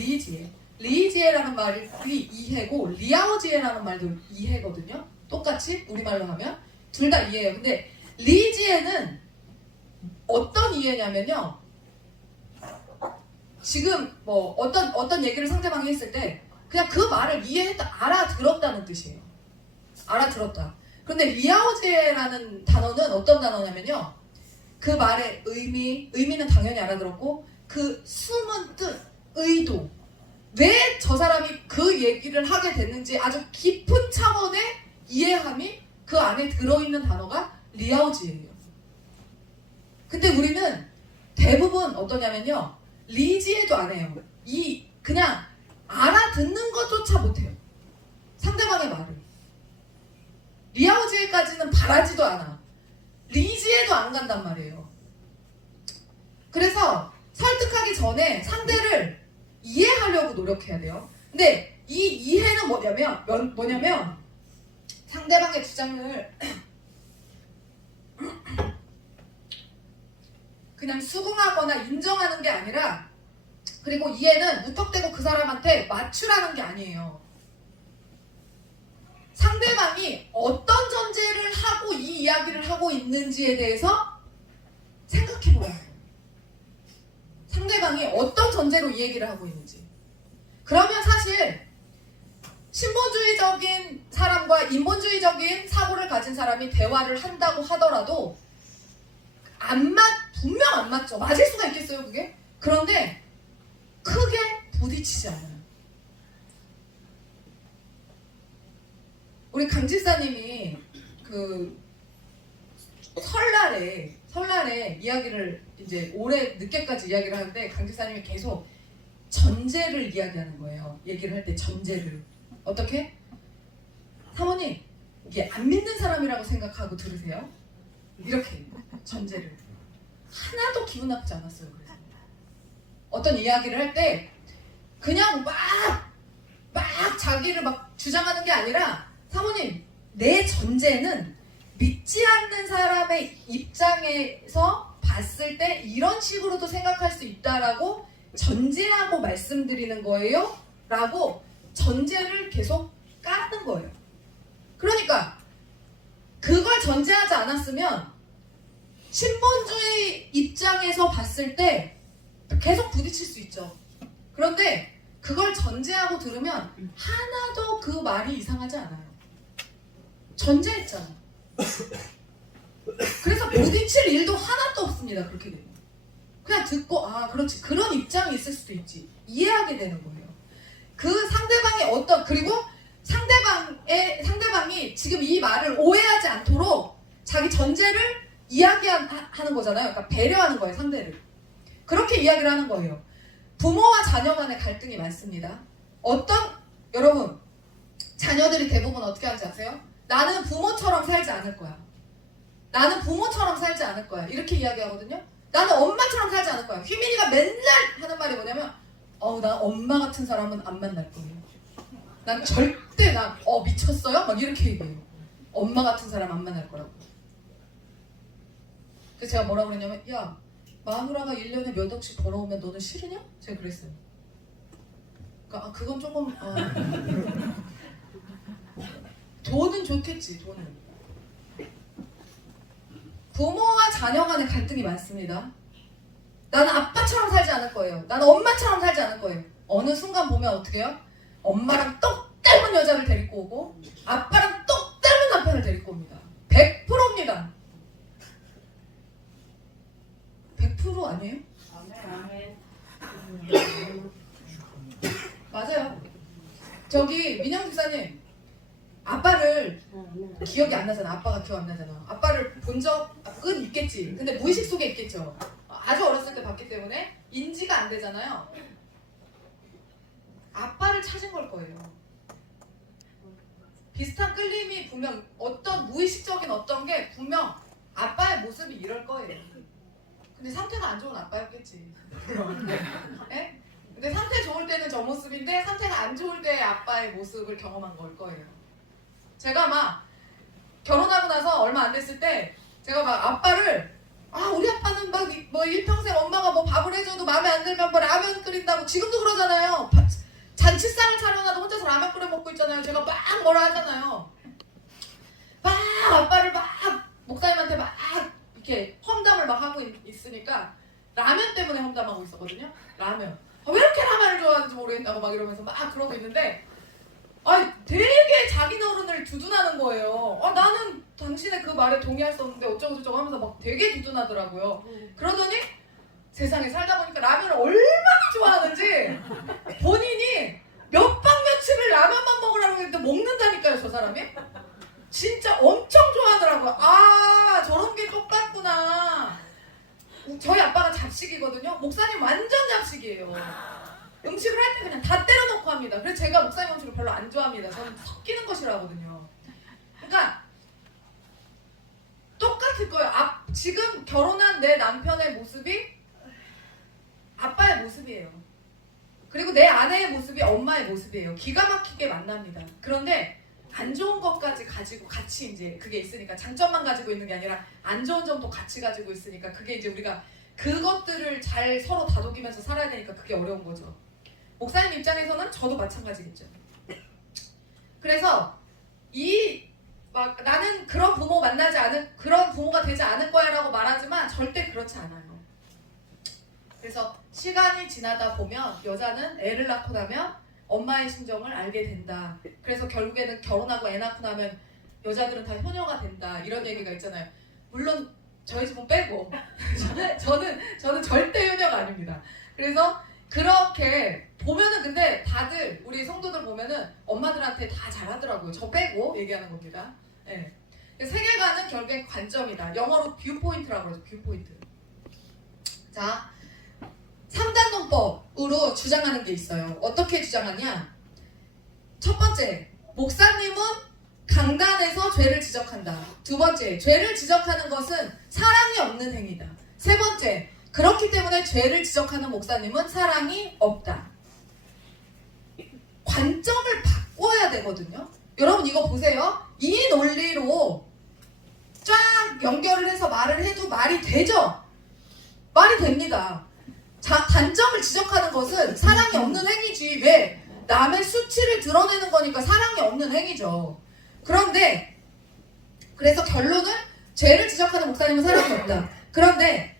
리지에라는 말이 이해고 리아오지에라는 말도 이해거든요. 똑같이 우리말로 하면 둘 다 이해예요. 근데 리지에는 어떤 이해냐면요. 지금 어떤 얘기를 상대방이 했을 때 그냥 그 말을 이해했다, 알아들었다는 뜻이에요. 알아들었다. 그런데 리아오지에라는 단어는 어떤 단어냐면요. 그 말의 의미는 당연히 알아들었고 그 숨은 뜻, 의도 왜 저 사람이 그 얘기를 하게 됐는지 아주 깊은 차원의 이해함이 그 안에 들어있는 단어가 리아우지예요. 근데 우리는 대부분 어떠냐면요, 리지에도 안 해요. 그냥 알아듣는 것조차 못해요. 상대방의 말을. 리아우지에까지는 바라지도 않아. 리지에도 안 간단 말이에요. 그래서 설득하기 전에 상대를 이해하려고 노력해야 돼요. 근데 이 이해는 뭐냐면 상대방의 주장을 그냥 수긍하거나 인정하는 게 아니라, 그리고 이해는 무턱대고 그 사람한테 맞추라는 게 아니에요. 상대방이 어떤 전제를 하고 이 이야기를 하고 있는지에 대해서 생각해보라는 거예요. 상대방이 어떤 전제로 이 얘기를 하고 있는지. 그러면 사실 신본주의적인 사람과 인본주의적인 사고를 가진 사람이 대화를 한다고 하더라도 분명 안 맞죠. 맞을 수가 있겠어요, 그게? 그런데 크게 부딪히지 않아요. 우리 강 집사님이 그 설날에 이야기를 이제 올해 늦게까지 이야기를 하는데, 강 집사님이 계속 전제를 이야기하는 거예요. 얘기를 할 때 전제를. 어떻게? 사모님, 이게 안 믿는 사람이라고 생각하고 들으세요. 이렇게 전제를. 하나도 기분 나쁘지 않았어요. 그래서 어떤 이야기를 할 때 그냥 막 자기를 막 주장하는 게 아니라, 사모님, 내 전제는 믿지 않는 사람의 입장에서 봤을 때 이런 식으로도 생각할 수 있다라고 전제하고 말씀드리는 거예요 라고 전제를 계속 까는 거예요. 그러니까 그걸 전제하지 않았으면 신본주의 입장에서 봤을 때 계속 부딪힐 수 있죠. 그런데 그걸 전제하고 들으면 하나도 그 말이 이상하지 않아요. 전제했잖아. 그래서 부딪힐 일도 하나도 없습니다. 그렇게 되면 그냥 듣고, 아 그렇지, 그런 입장이 있을 수도 있지, 이해하게 되는 거예요. 그 상대방의 그리고 상대방이 지금 이 말을 오해하지 않도록 자기 전제를 이야기하는 거잖아요. 그러니까 배려하는 거예요, 상대를. 그렇게 이야기를 하는 거예요. 부모와 자녀 간의 갈등이 많습니다. 여러분, 자녀들이 대부분 어떻게 하는지 아세요? 나는 부모처럼 살지 않을 거야. 나는 부모처럼 살지 않을 거야. 이렇게 이야기하거든요. 나는 엄마처럼 살지 않을 거야. 휘민이가 맨날 하는 말이 뭐냐면, 난 엄마 같은 사람은 안 만날 거예요. 난 절대 미쳤어요? 막 이렇게 얘기해요. 엄마 같은 사람 안 만날 거라고. 그래서 제가 뭐라고 그랬냐면, 야, 마누라가 1년에 몇 억씩 벌어오면 너는 싫으냐? 제가 그랬어요. 그러니까 그건 조금 돈은 좋겠지, 돈은. 부모와 자녀 간의 갈등이 많습니다. 나는 아빠처럼 살지 않을 거예요. 나는 엄마처럼 살지 않을 거예요. 어느 순간 보면 어떻게 해요? 엄마랑 똑 닮은 여자를 데리고 오고 아빠랑 똑 닮은 남편을 데리고 옵니다. 100%입니다. 100% 아니에요? 맞아요. 저기 민영 집사님, 아빠를 기억이 안 나잖아. 아빠가 기억 안 나잖아. 아빠를 본 적은 있겠지. 근데 무의식 속에 있겠죠. 아주 어렸을 때 봤기 때문에 인지가 안 되잖아요. 아빠를 찾은 걸 거예요. 비슷한 끌림이 분명 무의식적인 어떤 게 분명 아빠의 모습이 이럴 거예요. 근데 상태가 안 좋은 아빠였겠지. 네? 근데 상태 좋을 때는 저 모습인데 상태가 안 좋을 때 아빠의 모습을 경험한 걸 거예요. 제가 막 결혼하고 나서 얼마 안 됐을 때 제가 막 아빠를, 우리 아빠는 막 뭐 일평생 엄마가 뭐 밥을 해줘도 마음에 안 들면 뭐 라면 끓인다고, 지금도 그러잖아요. 잔치상을 차려놔도 혼자서 라면 끓여 먹고 있잖아요. 제가 막 뭐라 하잖아요. 막 아빠를 막 목사님한테 막 이렇게 험담을 막 하고 있으니까 라면 때문에 험담하고 있었거든요. 라면. 왜 이렇게 라면을 좋아하는지 모르겠다고 막 이러면서 막 그러고 있는데, 되게 자기 노릇을 두둔하는 거예요. 나는 당신의 그 말에 동의할 수 없는데 어쩌고 저쩌고 하면서 막 되게 두둔하더라고요. 그러더니 세상에 살다 보니까 라면을 얼마나 좋아하는지 본인이 먹으라고 했는데 먹는다니까요, 저 사람이. 진짜 엄청 좋아하더라고요. 아, 저런 게 똑같구나. 저희 아빠가 잡식이거든요. 목사님 완전 잡식이에요. 음식을 할 때 그냥 다 때려놓고 합니다. 그래서 제가 목사님 음식을 별로 안 좋아합니다. 저는 섞이는 거 싫어하거든요. 그러니까 똑같을 거예요. 지금 결혼한 내 남편의 모습이 아빠의 모습이에요. 그리고 내 아내의 모습이 엄마의 모습이에요. 기가 막히게 만납니다. 그런데 안 좋은 것까지 가지고 같이 이제 그게 있으니까 장점만 가지고 있는 게 아니라 안 좋은 점도 같이 가지고 있으니까 그게 이제 우리가 그것들을 잘 서로 다독이면서 살아야 되니까 그게 어려운 거죠. 목사님 입장에서는 저도 마찬가지겠죠. 그래서 나는 그런 부모 만나지 않을 그런 부모가 되지 않을 거야라고 말하지만 절대 그렇지 않아요. 그래서 시간이 지나다 보면 여자는 애를 낳고 나면 엄마의 심정을 알게 된다. 그래서 결국에는 결혼하고 애 낳고 나면 여자들은 다 효녀가 된다. 이런 얘기가 있잖아요. 물론 저희 집은 빼고 저는 절대 효녀가 아닙니다. 그래서 그렇게 보면은 근데 다들 우리 성도들 보면은 엄마들한테 다 잘하더라고요. 저 빼고 얘기하는 겁니다. 네. 세계관은 결국엔 관점이다. 영어로 뷰포인트라고 그러죠. 뷰포인트. 자, 3단 논법으로 주장하는 게 있어요. 어떻게 주장하냐? 첫 번째, 목사님은 강단에서 죄를 지적한다. 두 번째, 죄를 지적하는 것은 사랑이 없는 행위다. 세 번째, 그렇기 때문에 죄를 지적하는 목사님은 사랑이 없다. 관점을 바꿔야 되거든요. 여러분 이거 보세요. 이 논리로 쫙 연결을 해서 말을 해도 말이 되죠? 말이 됩니다. 단점을 지적하는 것은 사랑이 없는 행위지. 왜? 남의 수치를 드러내는 거니까 사랑이 없는 행위죠. 그런데 그래서 결론은 죄를 지적하는 목사님은 사랑이 없다. 그런데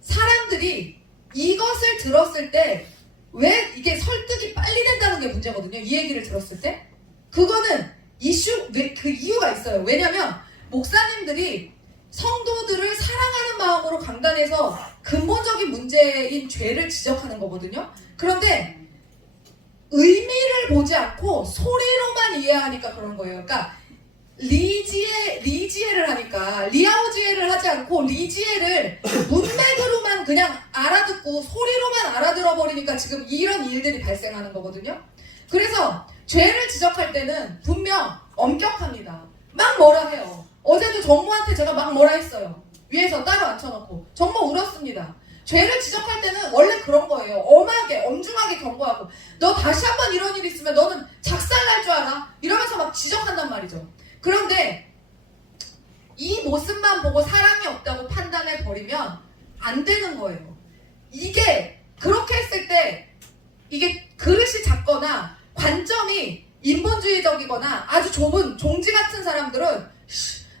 사람들이 이것을 들었을 때 왜 이게 설득이 빨리 된다는 게 문제거든요. 이 얘기를 들었을 때 그거는 그 이유가 있어요. 왜냐면 목사님들이 성도들을 사랑하는 마음으로 강단에서 근본적인 문제인 죄를 지적하는 거거든요. 그런데 의미를 보지 않고 소리로만 이해하니까 그런 거예요. 그러니까 리지에를 하니까 리아오지에를 하지 않고 리지에를 문맥으로만 그냥 알아듣고 소리로만 알아들어 버리니까 지금 이런 일들이 발생하는 거거든요. 그래서 죄를 지적할 때는 분명 엄격합니다. 막 뭐라 해요. 어제도 정모한테 제가 막 뭐라 했어요. 위에서 따로 앉혀놓고 정모 울었습니다. 죄를 지적할 때는 원래 그런 거예요. 엄하게 엄중하게 경고하고 너 다시 한번 이런 일 있으면 너는 작살날 줄 알아? 이러면서 막 지적한단 말이죠. 그런데 이 모습만 보고 사랑이 없다고 판단해 버리면 안 되는 거예요. 이게 그렇게 했을 때 이게 그릇이 작거나 관점이 인본주의적이거나 아주 좁은 종지 같은 사람들은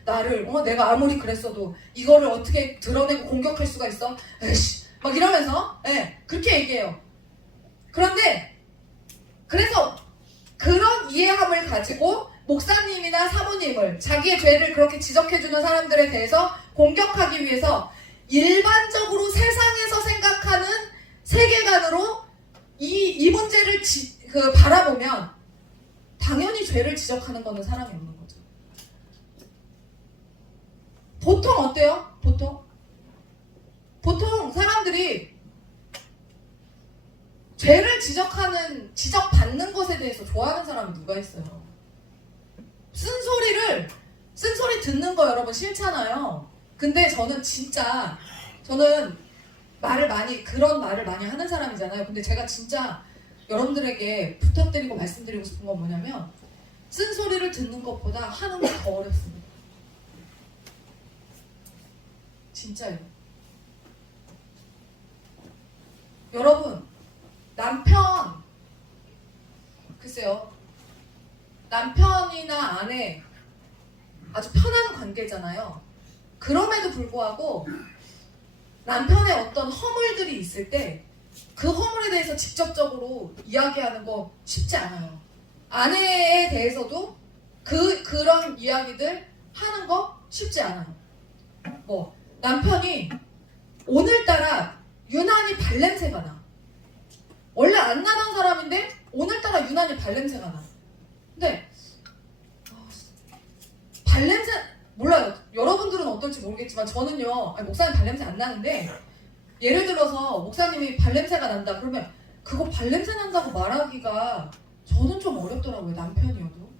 나를 내가 아무리 그랬어도 이거를 어떻게 드러내고 공격할 수가 있어? 에이씨 막 이러면서 그렇게 얘기해요. 그런데 그래서 그런 이해함을 가지고 목사님이나 사모님을 자기의 죄를 그렇게 지적해주는 사람들에 대해서 공격하기 위해서 일반적으로 세상에서 생각하는 세계관으로 이 문제를 바라보면 당연히 죄를 지적하는 거는 사람이 없는 거죠. 보통 어때요? 보통 사람들이 죄를 지적받는 것에 대해서 좋아하는 사람이 누가 있어요? 쓴소리 듣는 거 여러분 싫잖아요. 근데 저는 그런 말을 많이 하는 사람이잖아요. 근데 제가 진짜 여러분들에게 부탁드리고 말씀드리고 싶은 건 뭐냐면 쓴소리를 듣는 것보다 하는 게 더 어렵습니다. 진짜요. 여러분 남편이나 아내 아주 편한 관계잖아요. 그럼에도 불구하고 남편의 어떤 허물들이 있을 때 그 허물에 대해서 직접적으로 이야기하는 거 쉽지 않아요. 아내에 대해서도 그런 이야기들 하는 거 쉽지 않아요. 남편이 오늘따라 유난히 발냄새가 나. 원래 안 나던 사람인데 오늘따라 유난히 발냄새가 나. 근데 발냄새 몰라요. 여러분들은 어떨지 모르겠지만 저는요. 아니, 목사님 발냄새 안 나는데 예를 들어서 목사님이 발냄새가 난다 그러면 그거 발냄새 난다고 말하기가 저는 좀 어렵더라고요. 남편이어도.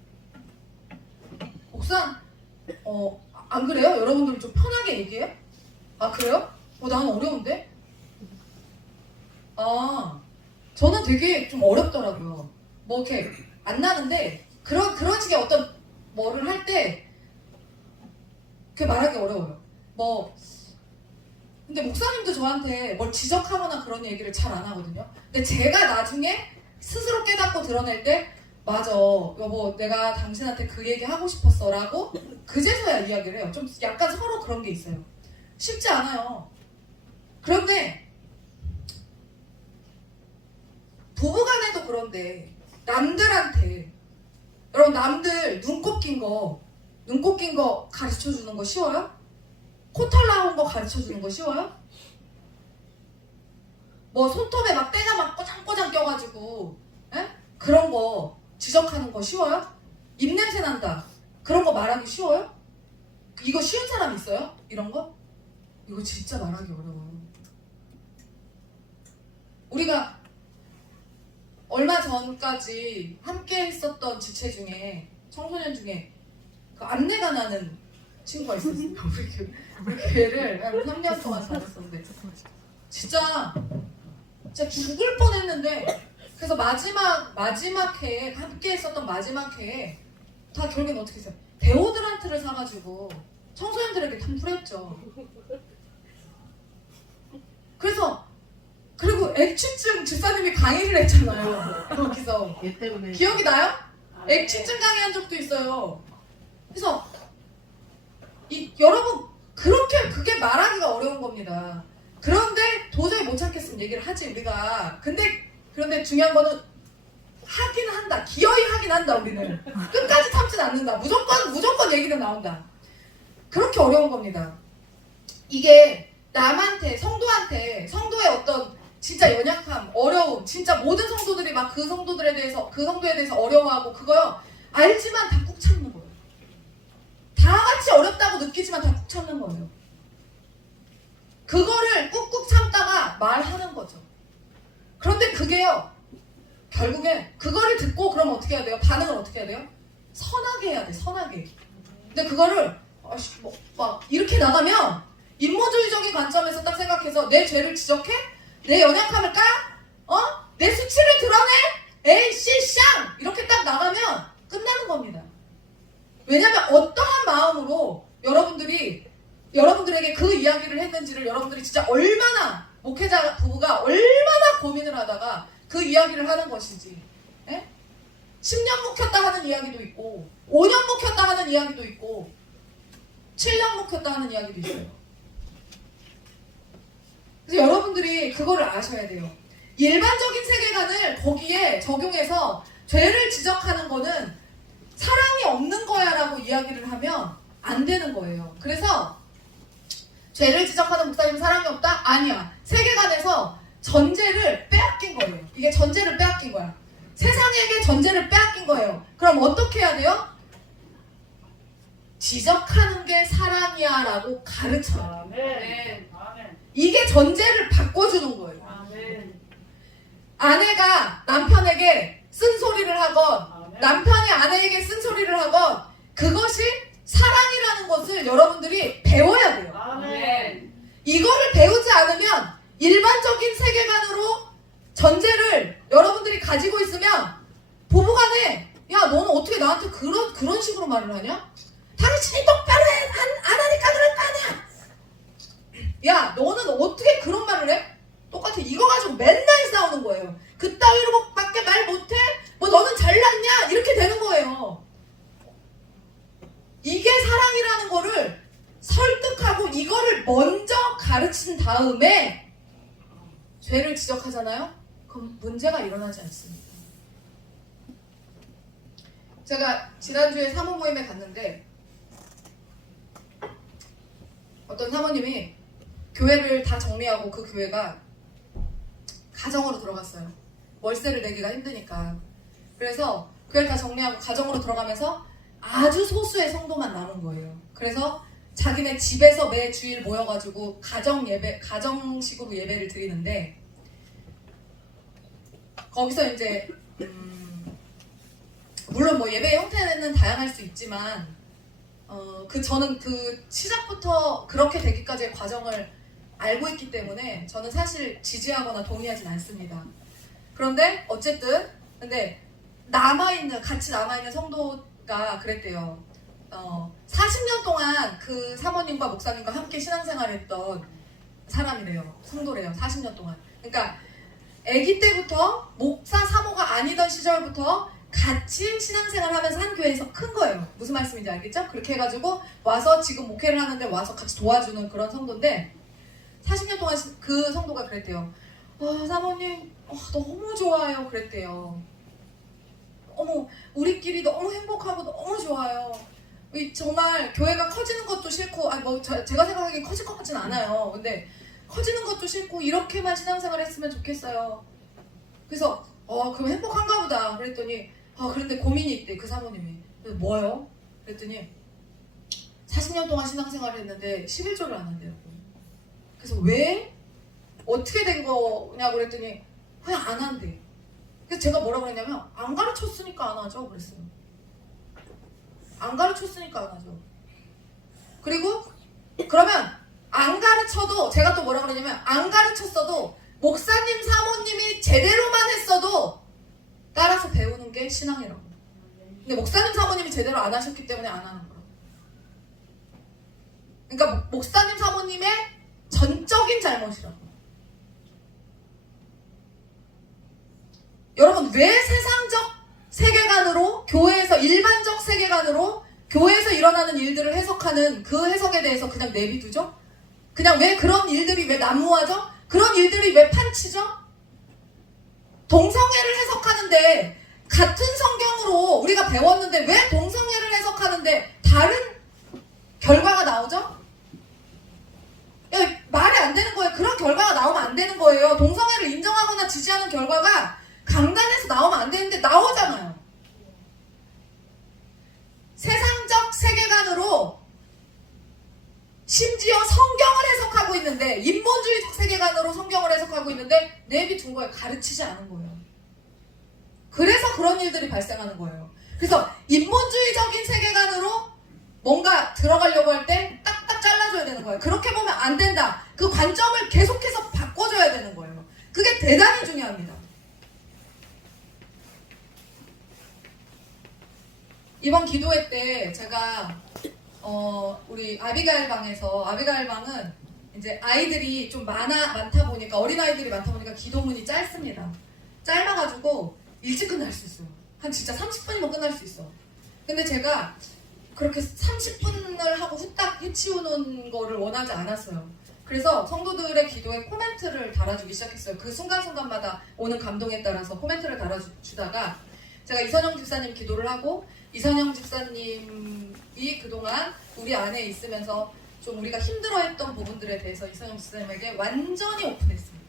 목사 안 그래요? 여러분들 좀 편하게 얘기해요? 아 그래요? 나는 어려운데? 저는 되게 좀 어렵더라고요. 뭐 이렇게 안 나는데 그런 식의 어떤 뭐를 할 때 그게 말하기 어려워요. 근데 목사님도 저한테 뭘 지적하거나 그런 얘기를 잘 안 하거든요. 근데 제가 나중에 스스로 깨닫고 드러낼 때 맞아 여보 내가 당신한테 그 얘기 하고 싶었어 라고 그제서야 이야기를 해요. 좀 약간 서로 그런 게 있어요. 쉽지 않아요. 그런데 부부간에도 그런데 남들한테 여러분 남들 눈곱 낀 거 가르쳐주는 거 쉬워요? 코털 나온 거 가르쳐주는 거 쉬워요? 뭐 손톱에 막 때가 막 꼬장꼬장 껴가지고 그런 거 지적하는 거 쉬워요? 입냄새 난다 그런 거 말하기 쉬워요? 이거 쉬운 사람 있어요? 이런 거? 이거 진짜 말하기 어려워요. 우리가 얼마 전까지 함께 했었던 지체 중에 청소년 중에 그 암내가 나는 친구가 있었어요. 우리 교회를 한 3년 동안 살았었는데 진짜 죽을 뻔했는데 그래서 마지막 회에 함께 했었던 마지막 회에 다 결국엔 어떻게 했어요? 데오드란트를 사가지고 청소년들에게 다 뿌렸죠. 그래서 그리고 액취증 집사님이 강의를 했잖아요. 거기서 기억이 나요? 액취증 강의한 적도 있어요. 그래서 여러분 그게 말하기가 어려운 겁니다. 그런데 도저히 못 참겠으면 얘기를 하지 우리가. 그런데 중요한 거는 하긴 한다. 기어이 하긴 한다. 우리는 끝까지 참진 않는다. 무조건 얘기는 나온다. 그렇게 어려운 겁니다. 이게 남한테 성도의 어떤 진짜 연약함, 어려움, 진짜 모든 성도들이 막 그 성도에 대해서 어려워하고 그거요 알지만 다 꾹 참는 거예요. 다 같이 어렵다고 느끼지만 다 꾹 참는 거예요. 그거를 꾹꾹 참다가 말하는 거죠. 그런데 그게요 결국엔 그거를 듣고 그럼 어떻게 해야 돼요? 반응을 어떻게 해야 돼요? 선하게 해야 돼. 선하게. 근데 그거를 막 이렇게 나가면 인본주의적인 관점에서 딱 생각해서 내 죄를 지적해? 내 연약함을 까? 내 수치를 드러내? 에이씨 쌍! 이렇게 딱 나가면 끝나는 겁니다. 왜냐하면 어떠한 마음으로 여러분들에게 그 이야기를 했는지를 여러분들이 진짜 얼마나 목회자 부부가 얼마나 고민을 하다가 그 이야기를 하는 것인지 10년 묵혔다 하는 이야기도 있고 5년 묵혔다 하는 이야기도 있고 7년 묵혔다 하는 이야기도 있어요. 그래서 여러분들이 그거를 아셔야 돼요. 일반적인 세계관을 거기에 적용해서 죄를 지적하는 거는 사랑이 없는 거야 라고 이야기를 하면 안 되는 거예요. 그래서 죄를 지적하는 목사님은 사랑이 없다? 아니야. 세계관에서 전제를 빼앗긴 거예요. 이게 전제를 빼앗긴 거야. 세상에게 전제를 빼앗긴 거예요. 그럼 어떻게 해야 돼요? 지적하는 게 사랑이야 라고 가르쳐요. 아멘. 이게 전제를 바꿔주는 거예요. 아내가 남편에게 쓴소리를 하건 남편이 아내에게 쓴소리를 하건 그것이 사랑이라는 것을 여러분들이 배워야 돼요. 아멘. 이거를 배우지 않으면 일반적인 세계관으로 전제를 여러분들이 가지고 있으면 부부간에 야 너는 어떻게 나한테 그런 식으로 말을 하냐? 당신이 똑바로 안 하니까 그럴 거 아니야. 야 너는 어떻게 그런 말을 해? 똑같아. 이거 가지고 맨날 싸우는 거예요. 그따위로 밖에 말 못해? 뭐 너는 잘났냐? 이렇게 되는 거예요. 이게 사랑이라는 거를 설득하고 이거를 먼저 가르친 다음에 죄를 지적하잖아요? 그럼 문제가 일어나지 않습니다. 제가 지난주에 사모 모임에 갔는데 어떤 사모님이 교회를 다 정리하고 그 교회가 가정으로 들어갔어요. 월세를 내기가 힘드니까. 그래서 교회를 다 정리하고 가정으로 들어가면서 아주 소수의 성도만 남은 거예요. 그래서 자기네 집에서 매 주일 모여가지고 가정식으로 예배를 드리는데, 거기서 이제 물론 뭐 예배의 형태는 다양할 수 있지만 저는 그 시작부터 그렇게 되기까지의 과정을 알고 있기 때문에 저는 사실 지지하거나 동의하진 않습니다. 그런데 어쨌든 근데 같이 남아있는 성도가 그랬대요. 40년 동안 그 사모님과 목사님과 함께 신앙생활을 했던 사람이래요. 성도래요. 40년 동안. 그러니까 아기 때부터 목사 사모가 아니던 시절부터 같이 신앙생활 하면서 한 교회에서 큰 거예요. 무슨 말씀인지 알겠죠? 그렇게 해가지고 와서 지금 목회를 하는데 와서 같이 도와주는 그런 성도인데, 40년 동안 그 성도가 그랬대요. 사모님 너무 좋아요. 그랬대요. 어머, 우리끼리 너무 행복하고 너무 좋아요. 정말 교회가 커지는 것도 싫고, 제가 생각하기엔 커질 것 같진 않아요. 근데 커지는 것도 싫고 이렇게만 신앙생활 했으면 좋겠어요. 그래서 그럼 행복한가 보다 그랬더니 그런데 고민이 있대. 그 사모님이. 그래서 뭐요? 그랬더니 40년 동안 신앙생활을 했는데 11조를 안 한대요. 그래서 왜? 어떻게 된 거냐고 그랬더니 그냥 안 한대. 그래서 제가 뭐라고 그랬냐면 안 가르쳤으니까 안 하죠 그랬어요. 안 가르쳤으니까 안 하죠. 그리고 그러면 안 가르쳐도, 제가 또 뭐라고 그러냐면 안 가르쳤어도 목사님 사모님이 제대로만 했어도 따라서 배우는 게 신앙이라고. 근데 목사님 사모님이 제대로 안 하셨기 때문에 안 하는 거라고. 그러니까 목사님 사모님의 전적인 잘못이라고. 여러분, 왜 세상적 세계관으로, 교회에서 일반적 세계관으로 교회에서 일어나는 일들을 해석하는 그 해석에 대해서 그냥 내비두죠? 그냥 왜 그런 일들이 왜 난무하죠? 그런 일들이 왜 판치죠? 동성애를 해석하는데 같은 성경으로 우리가 배웠는데 왜 동성애를 해석하는데 다른 결과가 나오죠? 말이 안 되는 거예요. 그런 결과가 나오면 안 되는 거예요. 동성애를 인정하거나 지지하는 결과가 강단에서 나오면 안 되는데 나오잖아요. 세상적 세계관으로 심지어 성경을 해석하고 있는데, 인본주의적 세계관으로 성경을 해석하고 있는데 내비둔 거예요. 가르치지 않은 거예요. 그래서 그런 일들이 발생하는 거예요. 그래서 인본주의적인 세계관으로 뭔가 들어가려고 할 때 딱딱 잘라줘야 되는 거예요. 그렇게 보면 안 된다. 그 관점을 계속해서 바꿔줘야 되는 거예요. 그게 대단히 중요합니다. 이번 기도회 때 제가 우리 아비가일 방은 이제 아이들이 좀 많다 보니까, 어린아이들이 많다 보니까 기도문이 짧습니다. 짧아가지고 일찍 끝날 수 있어요. 한 진짜 30분이면 끝날 수 있어. 근데 제가 그렇게 30분을 하고 후딱 해치우는 거를 원하지 않았어요. 그래서 성도들의 기도에 코멘트를 달아주기 시작했어요. 그 순간순간마다 오는 감동에 따라서 코멘트를 달아주다가 제가 이선영 집사님 기도를 하고, 이선영 집사님이 그동안 우리 안에 있으면서 좀 우리가 힘들어했던 부분들에 대해서 이선영 집사님에게 완전히 오픈했습니다.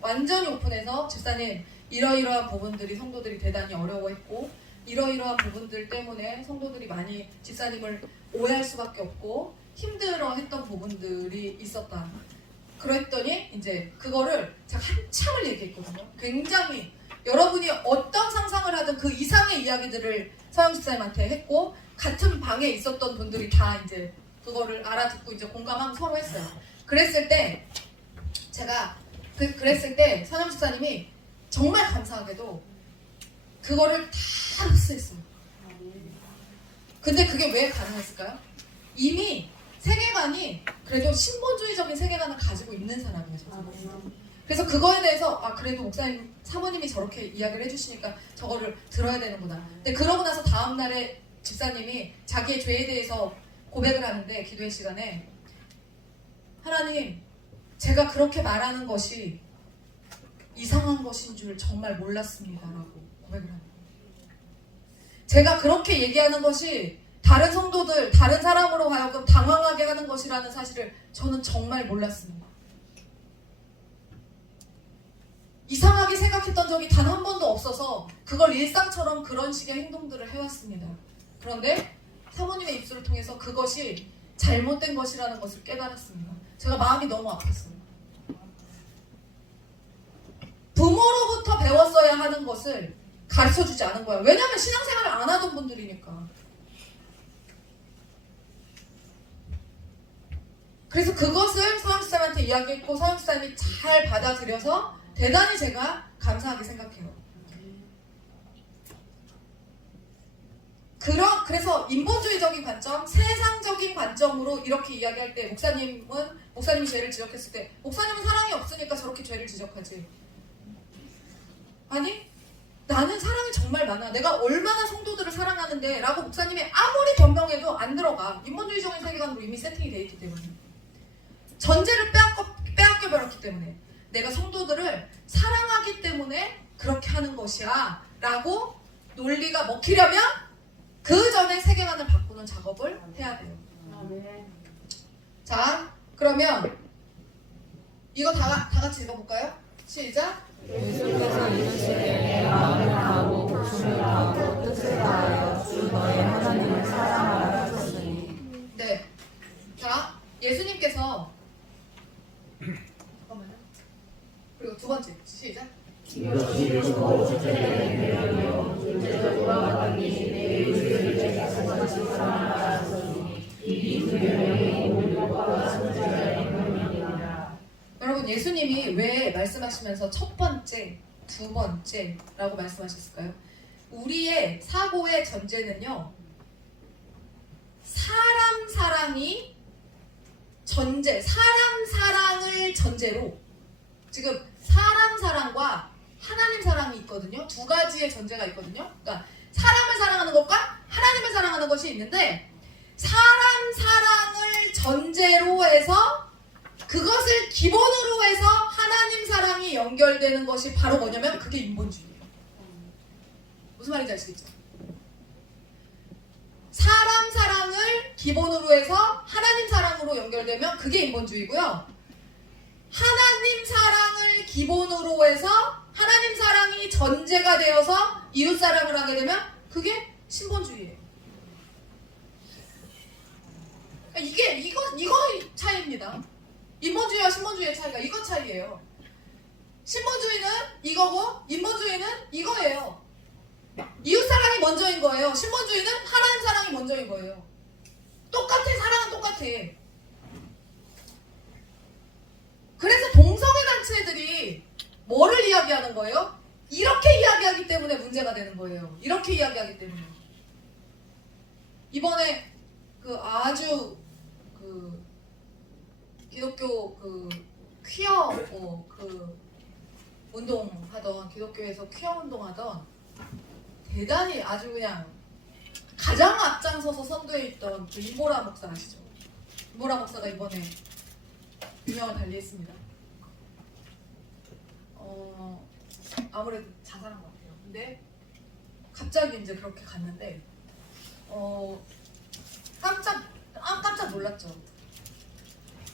완전히 오픈해서, 집사님 이러이러한 부분들이 성도들이 대단히 어려워했고, 이러이러한 부분들 때문에 성도들이 많이 집사님을 오해할 수밖에 없고 힘들어했던 부분들이 있었다. 그랬더니 이제 그거를 제가 한참을 얘기했거든요. 굉장히 여러분이 어떤 상상을 하든 그 이상의 이야기들을 서영 집사님한테 했고, 같은 방에 있었던 분들이 다 이제 그거를 알아듣고 이제 공감하고 서로 했어요. 그랬을 때 서영 집사님이 정말 감사하게도 그거를 다 흡수했어요. 근데 그게 왜 가능했을까요? 이미 세계관이 그래도 신본주의적인 세계관을 가지고 있는 사람이에요. 그래서 그거에 대해서 그래도 목사님 사모님이 저렇게 이야기를 해주시니까 저거를 들어야 되는구나. 근데 그러고 나서 다음날에 집사님이 자기의 죄에 대해서 고백을 하는데, 기도의 시간에 하나님, 제가 그렇게 말하는 것이 이상한 것인 줄 정말 몰랐습니다 라고 고백을 합니다. 제가 그렇게 얘기하는 것이 다른 성도들, 다른 사람으로 하여금 당황하게 하는 것이라는 사실을 저는 정말 몰랐습니다. 이상하게 생각 생각했던 적이 단 한 번도 없어서 그걸 일상처럼 그런 식의 행동들을 해왔습니다. 그런데 사모님의 입술을 통해서 그것이 잘못된 것이라는 것을 깨달았습니다. 제가 마음이 너무 아팠어요. 부모로부터 배웠어야 하는 것을 가르쳐주지 않은 거야. 왜냐하면 신앙생활을 안 하던 분들이니까. 그래서 그것을 서영수쌤한테 이야기했고 서영수쌤이 잘 받아들여서 대단히 제가 감사하게 생각해요. 그래서 인본주의적인 관점, 세상적인 관점으로 이렇게 이야기할 때 목사님이 죄를 지적했을 때 목사님은 사랑이 없으니까 저렇게 죄를 지적하지. 아니 나는 사랑이 정말 많아. 내가 얼마나 성도들을 사랑하는데 라고 목사님이 아무리 변명해도 안 들어가. 인본주의적인 세계관으로 이미 세팅이 되어 있기 때문에. 전제를 빼앗겨버렸기 때문에 내가 성도들을 사랑하기 때문에 그렇게 하는 것이야 라고 논리가 먹히려면 그 전에 세계관을 바꾸는 작업을 해야 돼요. 자 그러면 이거 다 같이 읽어볼까요? 시작. 예수께서 이르시되 마음을 다하고 목숨을 다하고 뜻을 다하여 주 너의 하나님을 사랑하라 하셨으니. 네. 자 예수님께서 잠깐만요. 그리고 두 번째 시작. 이것이 곧 주제의 배경이요 주제가 돌아가니 내 의를 대적하지 사랑하라 하셨으니 이 두 계명이 율법과 선지자의 계명이니라. 여러분 예수님이 왜 말씀하시면서 첫 번째, 두 번째라고 말씀하셨을까요? 우리의 사고의 전제는요. 사람 사랑이 사람 사랑을 전제로 지금 사람 사랑과 하나님 사랑이 있거든요. 두 가지의 전제가 있거든요. 그러니까 사람을 사랑하는 것과 하나님을 사랑하는 것이 있는데 사람 사랑을 전제로 해서 그것을 기본으로 해서 하나님 사랑이 연결되는 것이 바로 뭐냐면 그게 인본주의예요. 무슨 말인지 아시겠죠? 사람 사랑을 기본으로 해서 하나님 사랑으로 연결되면 그게 인본주의고요. 하나님 사랑을 기본으로 해서 하나님 사랑이 전제가 되어서 이웃 사랑을 하게 되면 그게 신본주의예요. 이거 차이입니다. 인본주의와 신본주의의 차이가 이거 차이예요. 신본주의는 이거고 인본주의는 이거예요. 이웃 사랑이 먼저인 거예요. 신본주의는 하나님 사랑이 먼저인 거예요. 똑같아. 사랑은 똑같아. 그래서 동성애 단체들이 뭐를 이야기하는 거예요? 이렇게 이야기하기 때문에 문제가 되는 거예요. 이렇게 이야기하기 때문에. 이번에 아주 기독교 퀴어 운동하던 기독교에서 퀴어 운동하던 대단히 아주 그냥 가장 앞장서서 선두에 있던 임보라 목사 아시죠? 임보라 목사가 이번에 균형을 달리했습니다. 아무래도 자살한 것 같아요. 근데 갑자기 이제 그렇게 갔는데 깜짝 놀랐죠.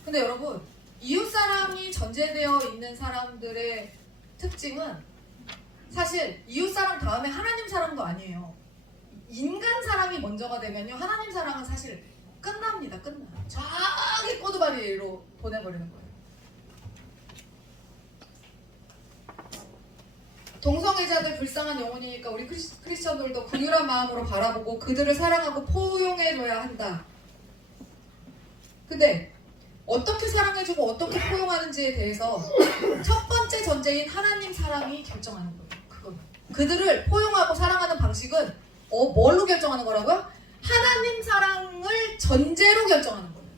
근데 여러분 이웃사랑이 전제되어 있는 사람들의 특징은 사실 이웃사랑 다음에 하나님 사랑도 아니에요. 인간 사랑이 먼저가 되면요 하나님 사랑은 사실 끝납니다. 저기 꼬두바리로 보내버리는 거예요. 동성애자들 불쌍한 영혼이니까 우리 크리스천들도 긍휼한 마음으로 바라보고 그들을 사랑하고 포용해줘야 한다. 근데 어떻게 사랑해주고 어떻게 포용하는지에 대해서 첫 번째 전제인 하나님 사랑이 결정하는 거예요. 그들을 포용하고 사랑하는 방식은 뭘로 결정하는 거라고요? 하나님 사랑을 전제로 결정하는 거예요.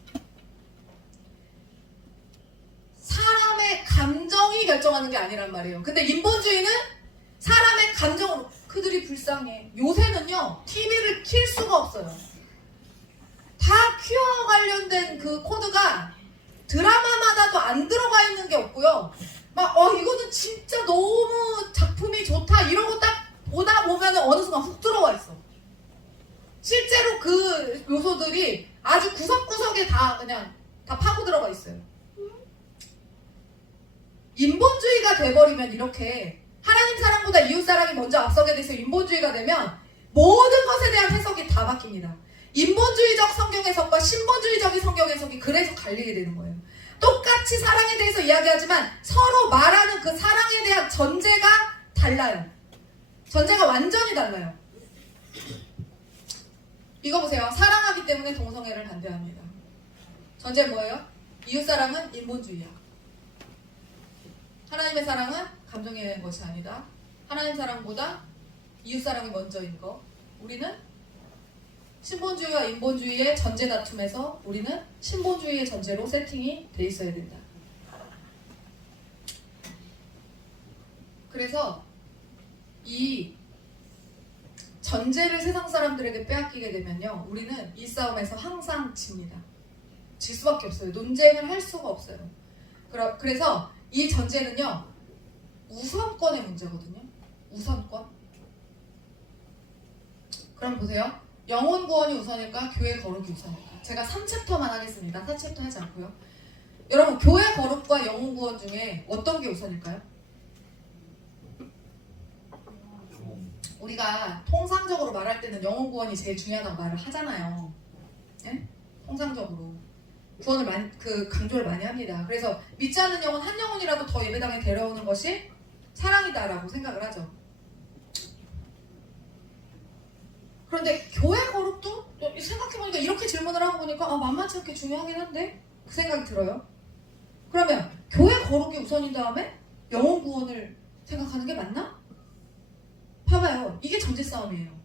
사람의 감정이 결정하는 게 아니란 말이에요. 근데 인본주의는 사람의 감정으로 그들이 불쌍해. 요새는요 TV를 킬 수가 없어요. 다 퀴어 관련된 그 코드가 드라마마다도 안 들어가 있는 게 없고요. 막 이거는 진짜 너무 작품이 좋다 이러고 딱 보다 보면 어느 순간 훅 들어와 있어. 실제로 그 요소들이 아주 구석구석에 다 그냥 다 파고 들어가 있어요. 인본주의가 돼버리면 이렇게 하나님 사랑보다 이웃 사랑이 먼저 앞서게 돼서 인본주의가 되면 모든 것에 대한 해석이 다 바뀝니다. 인본주의적 성경 해석과 신본주의적인 성경 해석이 그래서 갈리게 되는 거예요. 똑같이 사랑에 대해서 이야기하지만 서로 말하는 그 사랑에 대한 전제가 달라요. 전제가 완전히 달라요. 이거 보세요. 사랑하기 때문에 동성애를 반대합니다. 전제는 뭐예요? 이웃 사랑은 인본주의야. 하나님의 사랑은 감정에 의한 것이 아니다. 하나님 사랑보다 이웃 사랑이 먼저인 거. 우리는 신본주의와 인본주의의 전제 다툼에서 우리는 신본주의의 전제로 세팅이 돼 있어야 된다. 그래서 이 전제를 세상 사람들에게 빼앗기게 되면요, 우리는 이 싸움에서 항상 집니다. 질 수밖에 없어요. 논쟁을 할 수가 없어요. 그래서 이 전제는요, 우선권의 문제거든요. 우선권. 그럼 보세요. 영혼 구원이 우선일까? 교회 거룩이 우선일까? 제가 3챕터만 하겠습니다. 4챕터 하지 않고요. 여러분, 교회 거룩과 영혼 구원 중에 어떤 게 우선일까요? 우리가 통상적으로 말할 때는 영혼 구원이 제일 중요하다고 말을 하잖아요. 네? 통상적으로 구원을 강조를 많이 합니다. 그래서 믿지 않는 영혼 한 영혼이라도 더 예배당에 데려오는 것이 사랑이다라고 생각을 하죠. 그런데 교회 거룩도 생각해보니까 이렇게 질문을 하고 보니까 만만치 않게 중요하긴 한데 그 생각이 들어요. 그러면 교회 거룩이 우선인 다음에 영혼 구원을 생각하는 게 맞나? 봐봐요. 이게 전제 싸움이에요.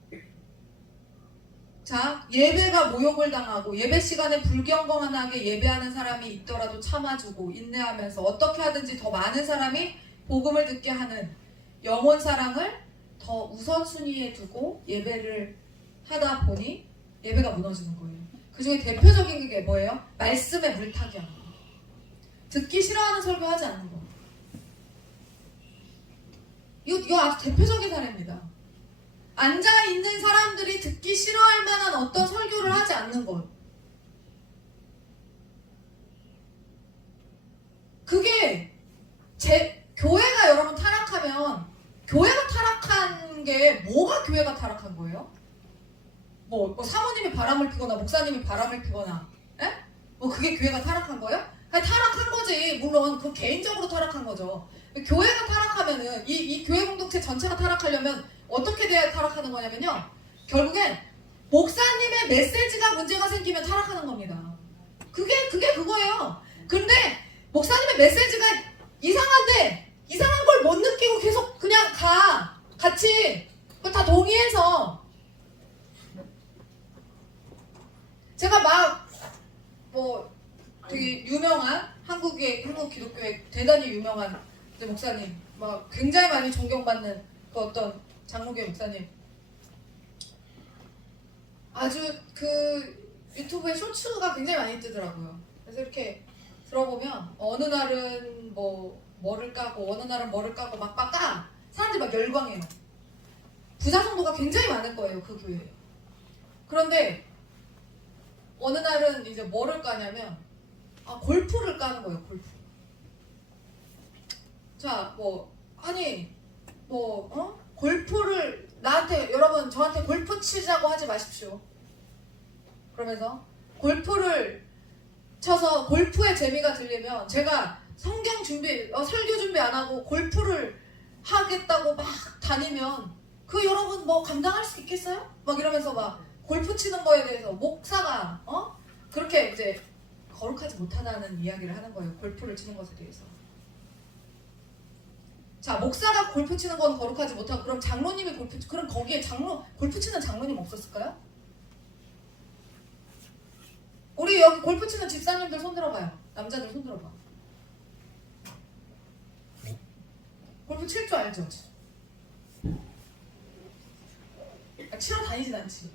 자, 예배가 모욕을 당하고 예배 시간에 불경건하게 예배하는 사람이 있더라도 참아주고 인내하면서 어떻게 하든지 더 많은 사람이 복음을 듣게 하는 영혼 사랑을 더 우선순위에 두고 예배를 하다 보니 예배가 무너지는 거예요. 그 중에 대표적인 게 뭐예요? 말씀에 물타기 하는 거. 듣기 싫어하는 설교하지 않는 거. 이거 아주 대표적인 사례입니다. 앉아있는 사람들이 듣기 싫어할 만한 어떤 설교를 하지 않는 것. 그게 교회가 여러분 타락하면 교회가 타락한 게 뭐가 교회가 타락한 거예요? 뭐 사모님이 바람을 피거나 목사님이 바람을 피거나 뭐 그게 교회가 타락한 거예요? 아니, 타락한 거지. 물론 그 개인적으로 타락한 거죠. 교회가 타락하면은 이 교회 공동체 전체가 타락하려면 어떻게 돼야 타락하는 거냐면요, 결국엔 목사님의 메시지가 문제가 생기면 타락하는 겁니다. 그게 그거예요. 근데 목사님의 메시지가 이상한데 이상한 걸 못 느끼고 계속 그냥 같이 다 동의해서 제가 막 되게 유명한 한국 기독교의 대단히 유명한 목사님, 막 굉장히 많이 존경받는 그 어떤 장로교 목사님, 아주 그 유튜브에 쇼츠가 굉장히 많이 뜨더라고요. 그래서 이렇게 들어보면 어느 날은 뭐를 까고 어느 날은 뭐를 까고 막 까 사람들이 막 열광해요. 부자 성도가 굉장히 많을 거예요, 그 교회에. 그런데 어느 날은 이제 뭐를 까냐면 골프를 까는 거예요. 골프. 자, 골프를 여러분 저한테 골프 치자고 하지 마십시오. 그러면서 골프를 쳐서 골프의 재미가 들리면 제가 성경 설교 준비 안 하고 골프를 하겠다고 막 다니면 여러분 감당할 수 있겠어요? 막 이러면서 막 골프 치는 거에 대해서 목사가 그렇게 이제 거룩하지 못하다는 이야기를 하는 거예요. 골프를 치는 것에 대해서. 자, 목사가 골프 치는 건 거룩하지 못하고 그럼 장로님이 그럼 거기에 골프 치는 장로님 없었을까요? 우리 여기 골프 치는 집사님들 손 들어봐요. 남자들 손 들어봐. 골프 칠 줄 알죠? 치러 다니진 않지.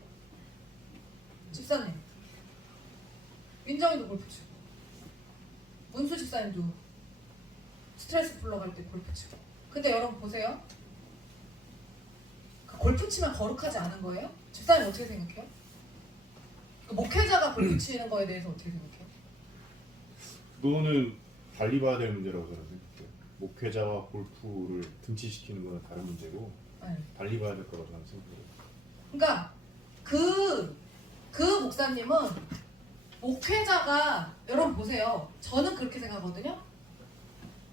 집사님, 민정이도 골프 치고, 문수 집사님도 스트레스 풀러갈 때 골프 치고. 근데 여러분 보세요. 골프 치면 거룩하지 않은 거예요? 집사님 어떻게 생각해요? 목회자가 골프 치는 거에 대해서 어떻게 생각해요? 그거는 달리 봐야 될 문제라고 저는 생각해요. 목회자와 골프를 등치시키는 건 다른 문제고 네. 달리 봐야 될 거라고 저는 생각해요. 그러니까 그 목사님은 목회자가 여러분 보세요. 저는 그렇게 생각하거든요.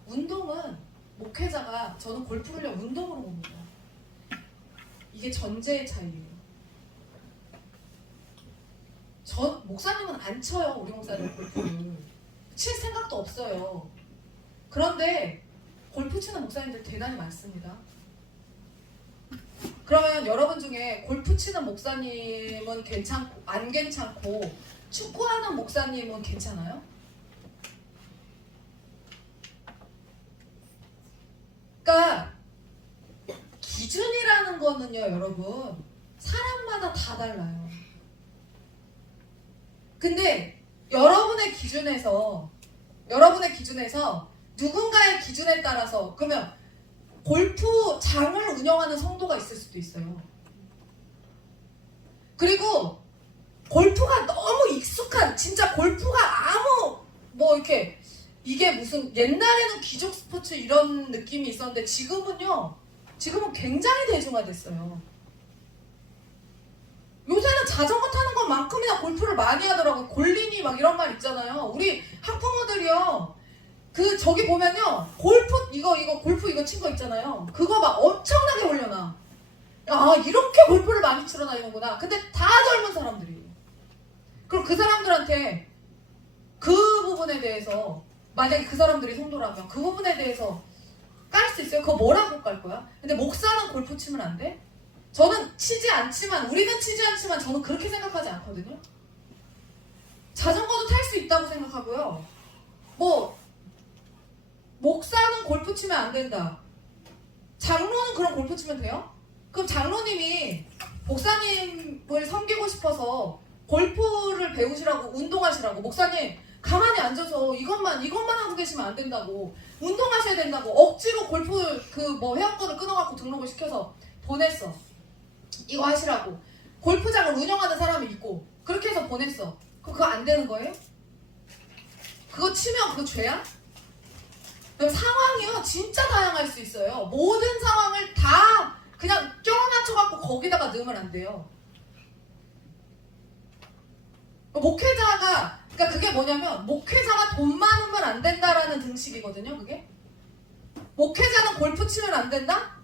운동은 목회자가 저는 골프를 운동으로 봅니다. 이게 전제의 차이예요. 목사님은 안 쳐요. 우리 목사님 골프를 칠 생각도 없어요. 그런데 골프 치는 목사님들 대단히 많습니다. 그러면 여러분 중에 골프 치는 목사님은 괜찮고 안 괜찮고 축구하는 목사님은 괜찮아요? 그러니까 기준이라는 거는요, 여러분 사람마다 다 달라요. 근데 여러분의 기준에서 누군가의 기준에 따라서 그러면 골프장을 운영하는 성도가 있을 수도 있어요. 그리고 골프가 너무 익숙한 진짜 골프가 아무 뭐 이렇게 이게 무슨 옛날에는 귀족 스포츠 이런 느낌이 있었는데 지금은 굉장히 대중화됐어요. 요새는 자전거 타는 것만큼이나 골프를 많이 하더라고요. 골린이 막 이런 말 있잖아요. 우리 학부모들이요. 저기 보면요. 골프 친 거 있잖아요. 그거 막 엄청나게 올려놔. 아, 이렇게 골프를 많이 치러 다니는구나. 근데 다 젊은 사람들이에요. 그럼 그 사람들한테 그 부분에 대해서 만약에 그 사람들이 성도라면 그 부분에 대해서 깔 수 있어요? 그거 뭐라고 깔 거야? 근데 목사는 골프 치면 안 돼? 우리는 치지 않지만 저는 그렇게 생각하지 않거든요. 자전거도 탈 수 있다고 생각하고요. 목사는 골프 치면 안 된다. 장로는 그럼 골프 치면 돼요? 그럼 장로님이 목사님을 섬기고 싶어서 골프를 배우시라고 운동하시라고 목사님 가만히 앉아서 이것만 하고 계시면 안 된다고 운동하셔야 된다고 억지로 골프 회원권을 끊어갖고 등록을 시켜서 보냈어. 이거 하시라고 골프장을 운영하는 사람이 있고 그렇게 해서 보냈어. 그럼 그거 안 되는 거예요? 그거 치면 그거 죄야? 상황이요 진짜 다양할 수 있어요. 모든 상황을 다 그냥 껴맞춰갖고 거기다가 넣으면 안 돼요. 그러니까 그게 뭐냐면 목회자가 돈 많으면 안 된다라는 등식이거든요. 그게 목회자는 골프 치면 안 된다?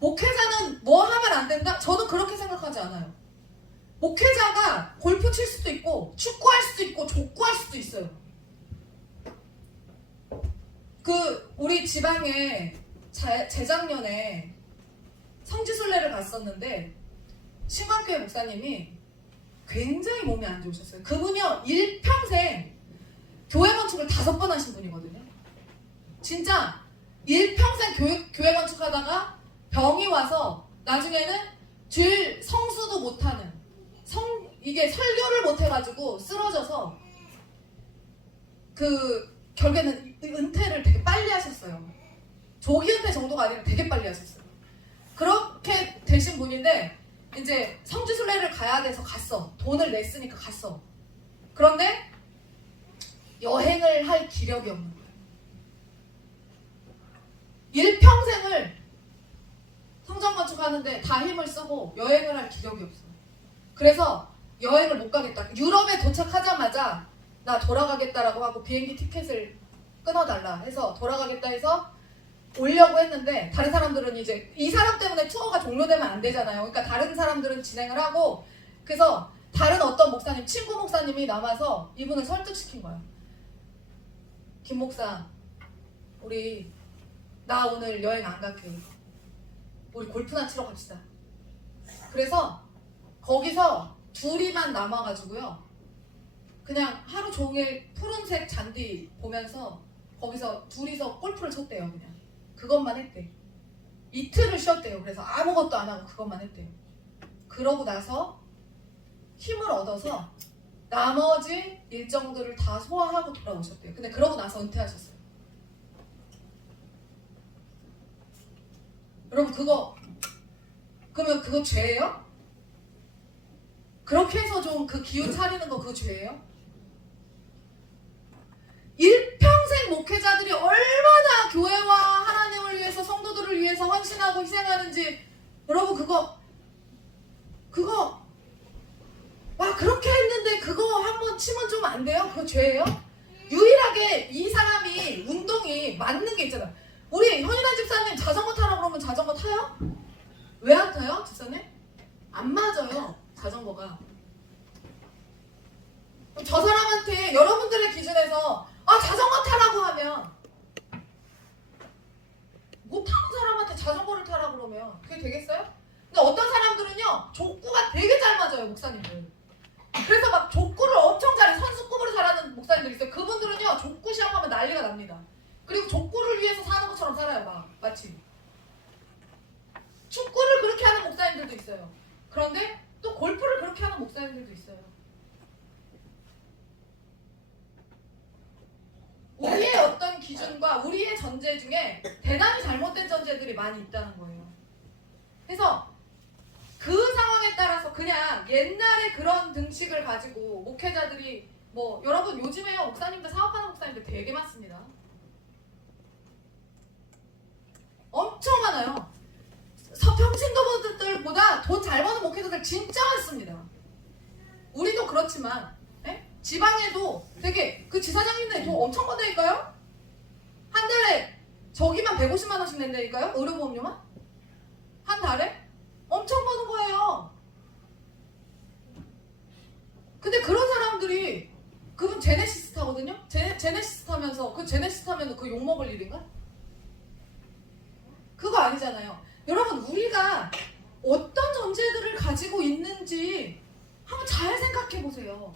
목회자는 뭐 하면 안 된다? 저는 그렇게 생각하지 않아요. 목회자가 골프 칠 수도 있고 축구할 수도 있고 족구할 수도 있어요. 우리 지방에 재작년에 성지순례를 갔었는데 신광교회 목사님이 굉장히 몸이 안 좋으셨어요. 그분이요 일평생 교회 건축을 5번 하신 분이거든요. 진짜 일평생 교회 건축하다가 병이 와서 나중에는 주일 성수도 못하는 이게 설교를 못해가지고 쓰러져서 결국에는 은퇴를 되게 빨리 하셨어요. 조기 은퇴 정도가 아니라 되게 빨리 하셨어요. 그렇게 되신 분인데 이제 성지순례를 가야 돼서 갔어. 돈을 냈으니까 갔어. 그런데 여행을 할 기력이 없는 거예요. 일평생을 성전 건축하는데 다 힘을 쓰고 여행을 할 기력이 없어. 그래서 여행을 못 가겠다. 유럽에 도착하자마자 나 돌아가겠다라고 하고 비행기 티켓을 끊어달라 해서 돌아가겠다 해서 오려고 했는데 다른 사람들은 이제 이 사람 때문에 투어가 종료되면 안 되잖아요. 그러니까 다른 사람들은 진행을 하고 그래서 다른 어떤 목사님, 친구 목사님이 남아서 이분을 설득시킨 거예요. 김 목사, 나 오늘 여행 안 갈게. 우리 골프나 치러 갑시다. 그래서 거기서 둘이만 남아가지고요. 그냥 하루 종일 푸른색 잔디 보면서 거기서 둘이서 골프를 쳤대요. 그냥 그것만 했대. 이틀을 쉬었대요. 그래서 아무것도 안 하고 그것만 했대요. 그러고 나서 힘을 얻어서 나머지 일정들을 다 소화하고 돌아오셨대요. 근데 그러고 나서 은퇴하셨어요. 여러분 그러면 그거 죄예요? 그렇게 해서 좀 그 기운 차리는 거 그거 죄예요? 일평생 모든 목회자들이 얼마나 교회와 하나님을 위해서 성도들을 위해서 헌신하고 희생하는지 여러분 그거 와 그렇게 했는데 그거 한번 치면 좀 안 돼요? 그거 죄예요? 유일하게 이 사람이 운동이 맞는 게 있잖아. 우리 현인아 집사님 자전거 타라 그러면 자전거 타요? 왜 안 타요? 집사님? 안 맞아요 자전거가. 저 사람한테 여러분들의 기준에서 자전거 타라고 하면 못하는 사람한테 자전거를 타라 그러면 그게 되겠어요? 근데 어떤 사람들은요 족구가 되게 잘 맞아요 목사님들. 그래서 막 족구를 엄청 잘해 선수급으로 잘하는 목사님들 있어요. 그분들은요 족구 시험하면 난리가 납니다. 그리고 족구를 위해서 사는 것처럼 살아요. 막 마치 축구를 그렇게 하는 목사님들도 있어요. 그런데 또 골프를 그렇게 하는 목사님들도 있어요. 우리의 어떤 기준과 우리의 전제 중에 대단히 잘못된 전제들이 많이 있다는 거예요. 그래서 그 상황에 따라서 그냥 옛날에 그런 등식을 가지고 목회자들이 여러분 요즘에요 목사님들 사업하는 목사님들 되게 많습니다. 엄청 많아요. 서평신도들보다 돈 잘 버는 목회자들 진짜 많습니다. 우리도 그렇지만 지방에도 되게 그 지사장님들 돈 엄청 번다니까요? 한 달에 저기만 150만 원씩 낸다니까요? 의료보험료만? 한 달에? 엄청 버는 거예요. 근데 그런 사람들이 그분 제네시스 타거든요? 제네시스 타면서 그 제네시스 타면 그 욕먹을 일인가? 그거 아니잖아요. 여러분 우리가 어떤 전제들을 가지고 있는지 한번 잘 생각해 보세요.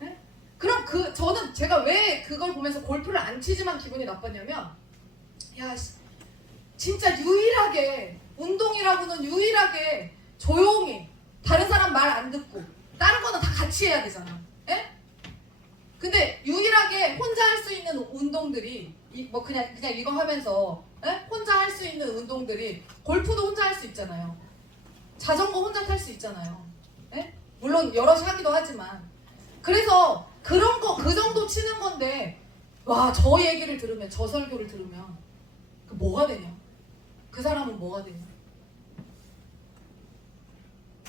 네? 그럼 저는 제가 왜 그걸 보면서 골프를 안 치지만 기분이 나빴냐면 진짜 유일하게 운동이라고는 유일하게 조용히 다른 사람 말 안 듣고 다른 거는 다 같이 해야 되잖아. 근데 유일하게 혼자 할 수 있는 운동들이 그냥 이거 하면서 혼자 할 수 있는 운동들이 골프도 혼자 할 수 있잖아요. 자전거 혼자 탈 수 있잖아요. 물론 여럿이 하기도 하지만 그래서 그런 거 그 정도 치는 건데 저 얘기를 들으면 저 설교를 들으면 그 뭐가 되냐? 그 사람은 뭐가 되냐?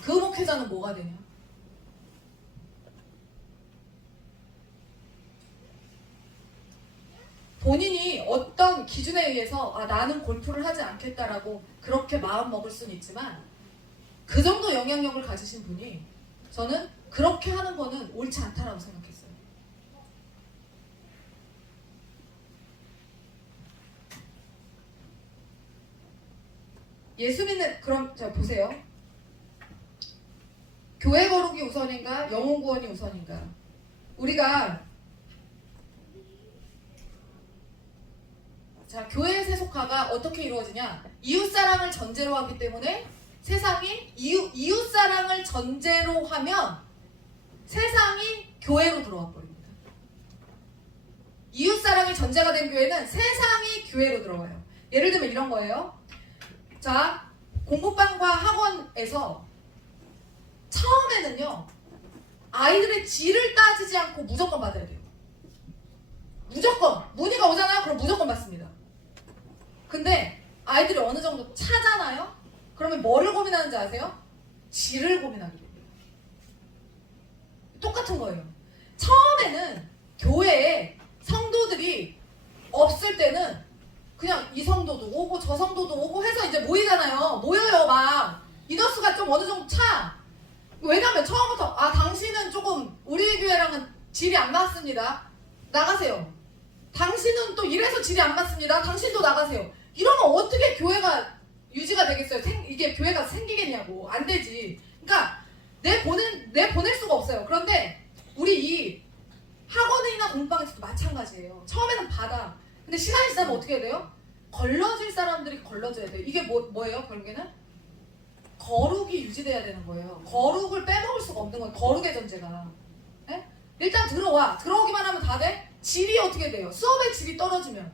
그 목회자는 뭐가 되냐? 본인이 어떤 기준에 의해서 나는 골프를 하지 않겠다라고 그렇게 마음 먹을 수는 있지만 그 정도 영향력을 가지신 분이 저는 그렇게 하는 거는 옳지 않다라고 생각했어요. 예수 믿는 그럼 자 보세요. 교회 거룩이 우선인가 영혼 구원이 우선인가? 우리가 교회의 세속화가 어떻게 이루어지냐? 이웃사랑을 전제로 하기 때문에 세상이 이웃사랑을 전제로 하면 세상이 교회로 들어와 버립니다. 이웃사랑이 전제가 된 교회는 세상이 교회로 들어와요. 예를 들면 이런 거예요. 자, 공부방과 학원에서 처음에는요 아이들의 질을 따지지 않고 무조건 받아야 돼요. 무조건 문의가 오잖아요. 그럼 무조건 받습니다. 근데 아이들이 어느 정도 차잖아요. 그러면 뭐를 고민하는지 아세요? 질을 고민하게 됩니다. 똑같은 거예요. 처음에는 교회에 성도들이 없을 때는 그냥 이 성도도 오고 저 성도도 오고 해서 이제 모이잖아요. 모여요 막. 인원수가 좀 어느 정도 차. 왜냐면 처음부터 당신은 조금 우리 교회랑은 질이 안 맞습니다. 나가세요. 당신은 또 이래서 질이 안 맞습니다. 당신도 나가세요. 이러면 어떻게 교회가 유지가 되겠어요? 이게 교회가 생기겠냐고. 안 되지. 그러니까 보낼 수가 없어요. 그런데 우리 이 학원이나 공방에서도 마찬가지예요. 처음에는 받아. 근데 시간이 지나면 어떻게 해야 돼요? 걸러질 사람들이 걸러져야 돼요. 이게 뭐예요? 결국에는? 거룩이 유지돼야 되는 거예요. 거룩을 빼먹을 수가 없는 거예요. 거룩의 전제가. 네? 일단 들어오기만 하면 다 돼? 질이 어떻게 돼요? 수업의 질이 떨어지면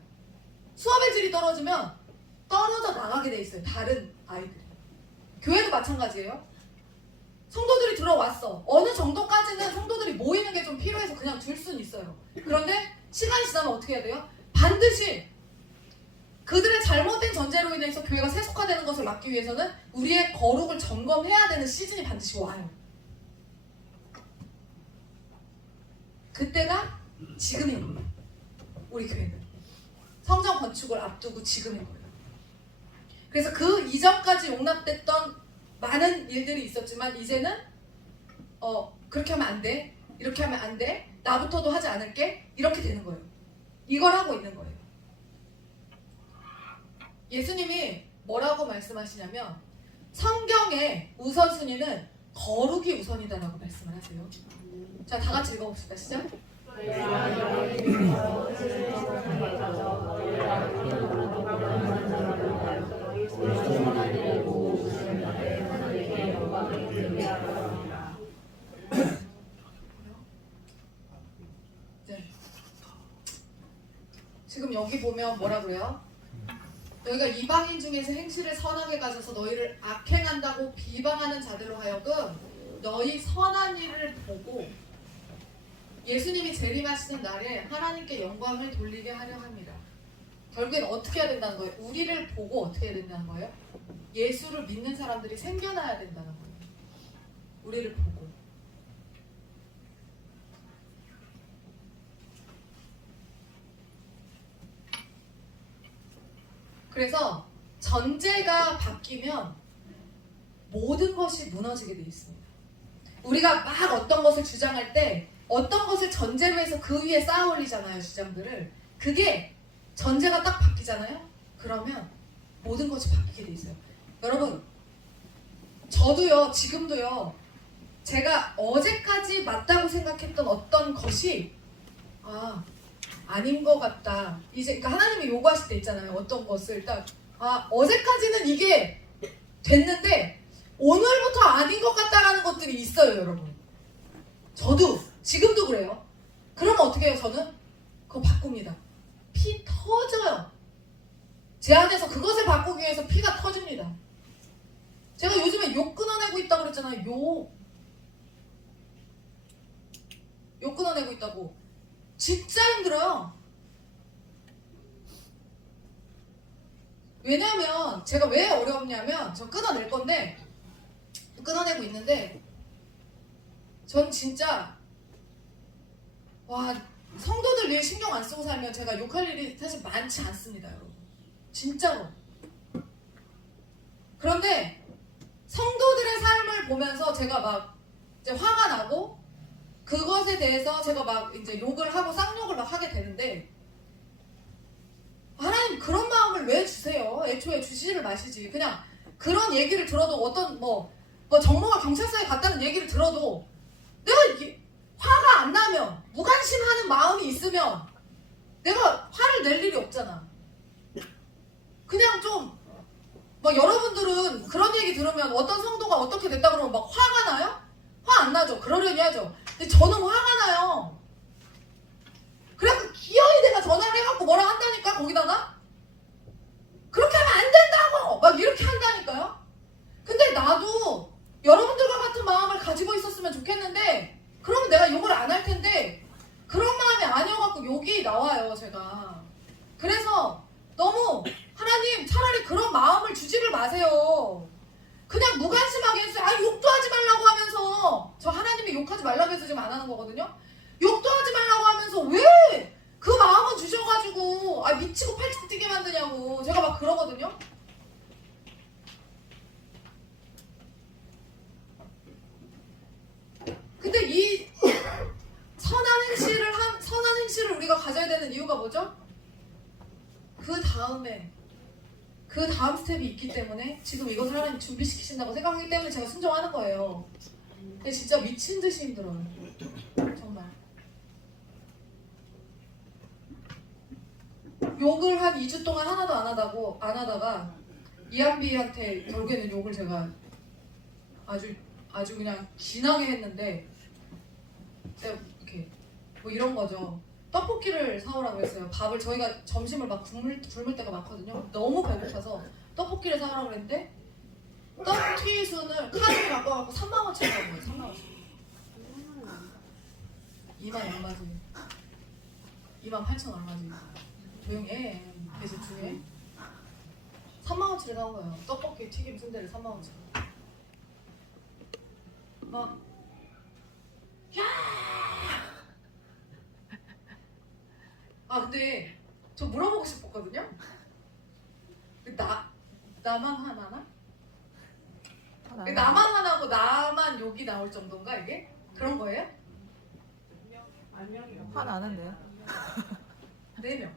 떨어져 나가게 돼 있어요. 다른 아이들이. 교회도 마찬가지예요. 성도들이 들어왔어. 어느 정도까지는 성도들이 모이는 게 좀 필요해서 그냥 둘 수는 있어요. 그런데 시간이 지나면 어떻게 해야 돼요? 반드시 그들의 잘못된 전제로 인해서 교회가 세속화되는 것을 막기 위해서는 우리의 거룩을 점검해야 되는 시즌이 반드시 와요. 그때가 지금인 거예요. 우리 교회는 성전 건축을 앞두고 지금인 거예요. 그래서 그 이전까지 용납됐던 많은 일들이 있었지만 이제는 그렇게 하면 안 돼, 이렇게 하면 안 돼, 나부터도 하지 않을게, 이렇게 되는 거예요. 이걸 하고 있는 거예요. 예수님이 뭐라고 말씀하시냐면 성경의 우선순위는 거룩이 우선이다라고 말씀을 하세요. 자, 다 같이 읽어봅시다. 시작. 네. 지금 여기 보면 뭐라 그래요? 너희가 이방인 중에서 행실을 선하게 가져서 너희를 악행한다고 비방하는 자들로 하여금 너희 선한 일을 보고 예수님이 재림하시는 날에 하나님께 영광을 돌리게 하려 합니다. 결국엔 어떻게 해야 된다는 거예요? 우리를 보고 어떻게 해야 된다는 거예요? 예수를 믿는 사람들이 생겨나야 된다는 거예요. 우리를 보고. 그래서 전제가 바뀌면 모든 것이 무너지게 돼 있습니다. 우리가 막 어떤 것을 주장할 때 어떤 것을 전제로 해서 그 위에 쌓아 올리잖아요, 주장들을. 그게 전제가 딱 바뀌잖아요? 그러면 모든 것이 바뀌게 돼 있어요. 여러분, 저도요, 지금도요, 제가 어제까지 맞다고 생각했던 어떤 것이 아닌 것 같다. 이제 그러니까 하나님이 요구하실 때 있잖아요. 어떤 것을 딱 어제까지는 이게 됐는데 오늘부터 아닌 것 같다라는 것들이 있어요, 여러분. 저도 지금도 그래요. 그러면 어떻게 해요? 저는 그거 바꿉니다. 피 터져요. 제 안에서 그것을 바꾸기 위해서 피가 터집니다. 제가 요즘에 욕 끊어내고 있다고 그랬잖아요. 욕 끊어내고 있다고. 진짜 힘들어요. 왜냐면 제가 왜 어렵냐면 저 끊어낼 건데 끊어내고 있는데 전 진짜 성도들 위해 신경 안 쓰고 살면 제가 욕할 일이 사실 많지 않습니다, 여러분. 진짜로. 그런데 성도들의 삶을 보면서 제가 막 이제 화가 나고 그것에 대해서 제가 막 이제 욕을 하고 쌍욕을 막 하게 되는데 하나님 그런 마음을 왜 주세요? 애초에 주지를 마시지. 그냥 그런 얘기를 들어도 어떤 뭐 정모가 경찰서에 갔다는 얘기를 들어도 내가 화가 안 나면 무관심하는 마음이 있으면 내가 화를 낼 일이 없잖아. 그냥 좀 여러분들은 그런 얘기 들으면 어떤 성도가 어떻게 됐다 그러면 막 화가 나요? 화 안 나죠. 그러려니 하죠. 근데 저는 화가 나요. 그래서 기어이 내가 전화를 해갖고 뭐라 한다니까. 거기다가 그렇게 하면 안 된다고 막 이렇게 한다니까요. 근데 나도 여러분들과 같은 마음을 가지고 있었으면 좋겠는데 그러면 내가 욕을 안 할 텐데 그런 마음이 아니어갖고 욕이 나와요, 제가. 그래서 너무 하나님 차라리 그런 마음을 주지를 마세요. 그냥 무관심하게 해서 욕도 하지 말라고 하면서 저 하나님이 욕하지 말라고 해서 지금 안 하는 거거든요. 욕도 하지 말라고 하면서 왜 그 마음을 주셔가지고 미치고 팔뚝 뛰게 만드냐고 제가 막 그러거든요. 근데 이 선한 행실을 우리가 가져야 되는 이유가 뭐죠? 그 다음 스텝이 있기 때문에 지금 이것을 하나님 준비시키신다고 생각하기 때문에 제가 순종하는 거예요. 근데 진짜 미친 듯이 힘들어요. 정말. 욕을 한 2주 동안 하나도 안 하다가 이한비한테 결국에는 욕을 제가 아주 그냥 진하게 했는데 제가 이렇게 이런 거죠. 떡볶이를 사오라고 했어요. 밥을 저희가 점심을 막 굶을 때가 많거든요. 너무 배고파서 떡볶이를 사오라고 했는데 떡튀순을 카드를 바꿔갖고 3만원치를 사온 거예요. 3만원치. 2만 얼마지. 28,000 얼마지? 조용히 해. 계속 중에 3만원치를 사온 거예요. 떡볶이 튀김 순대를 3만원치. 막 야! 아 근데 저 물어보고 싶었거든요. 나만 하나나? 나만 하나고 나만 욕이 나올 정도인가 이게? 그런 거예요? 화 나는데요? 4명.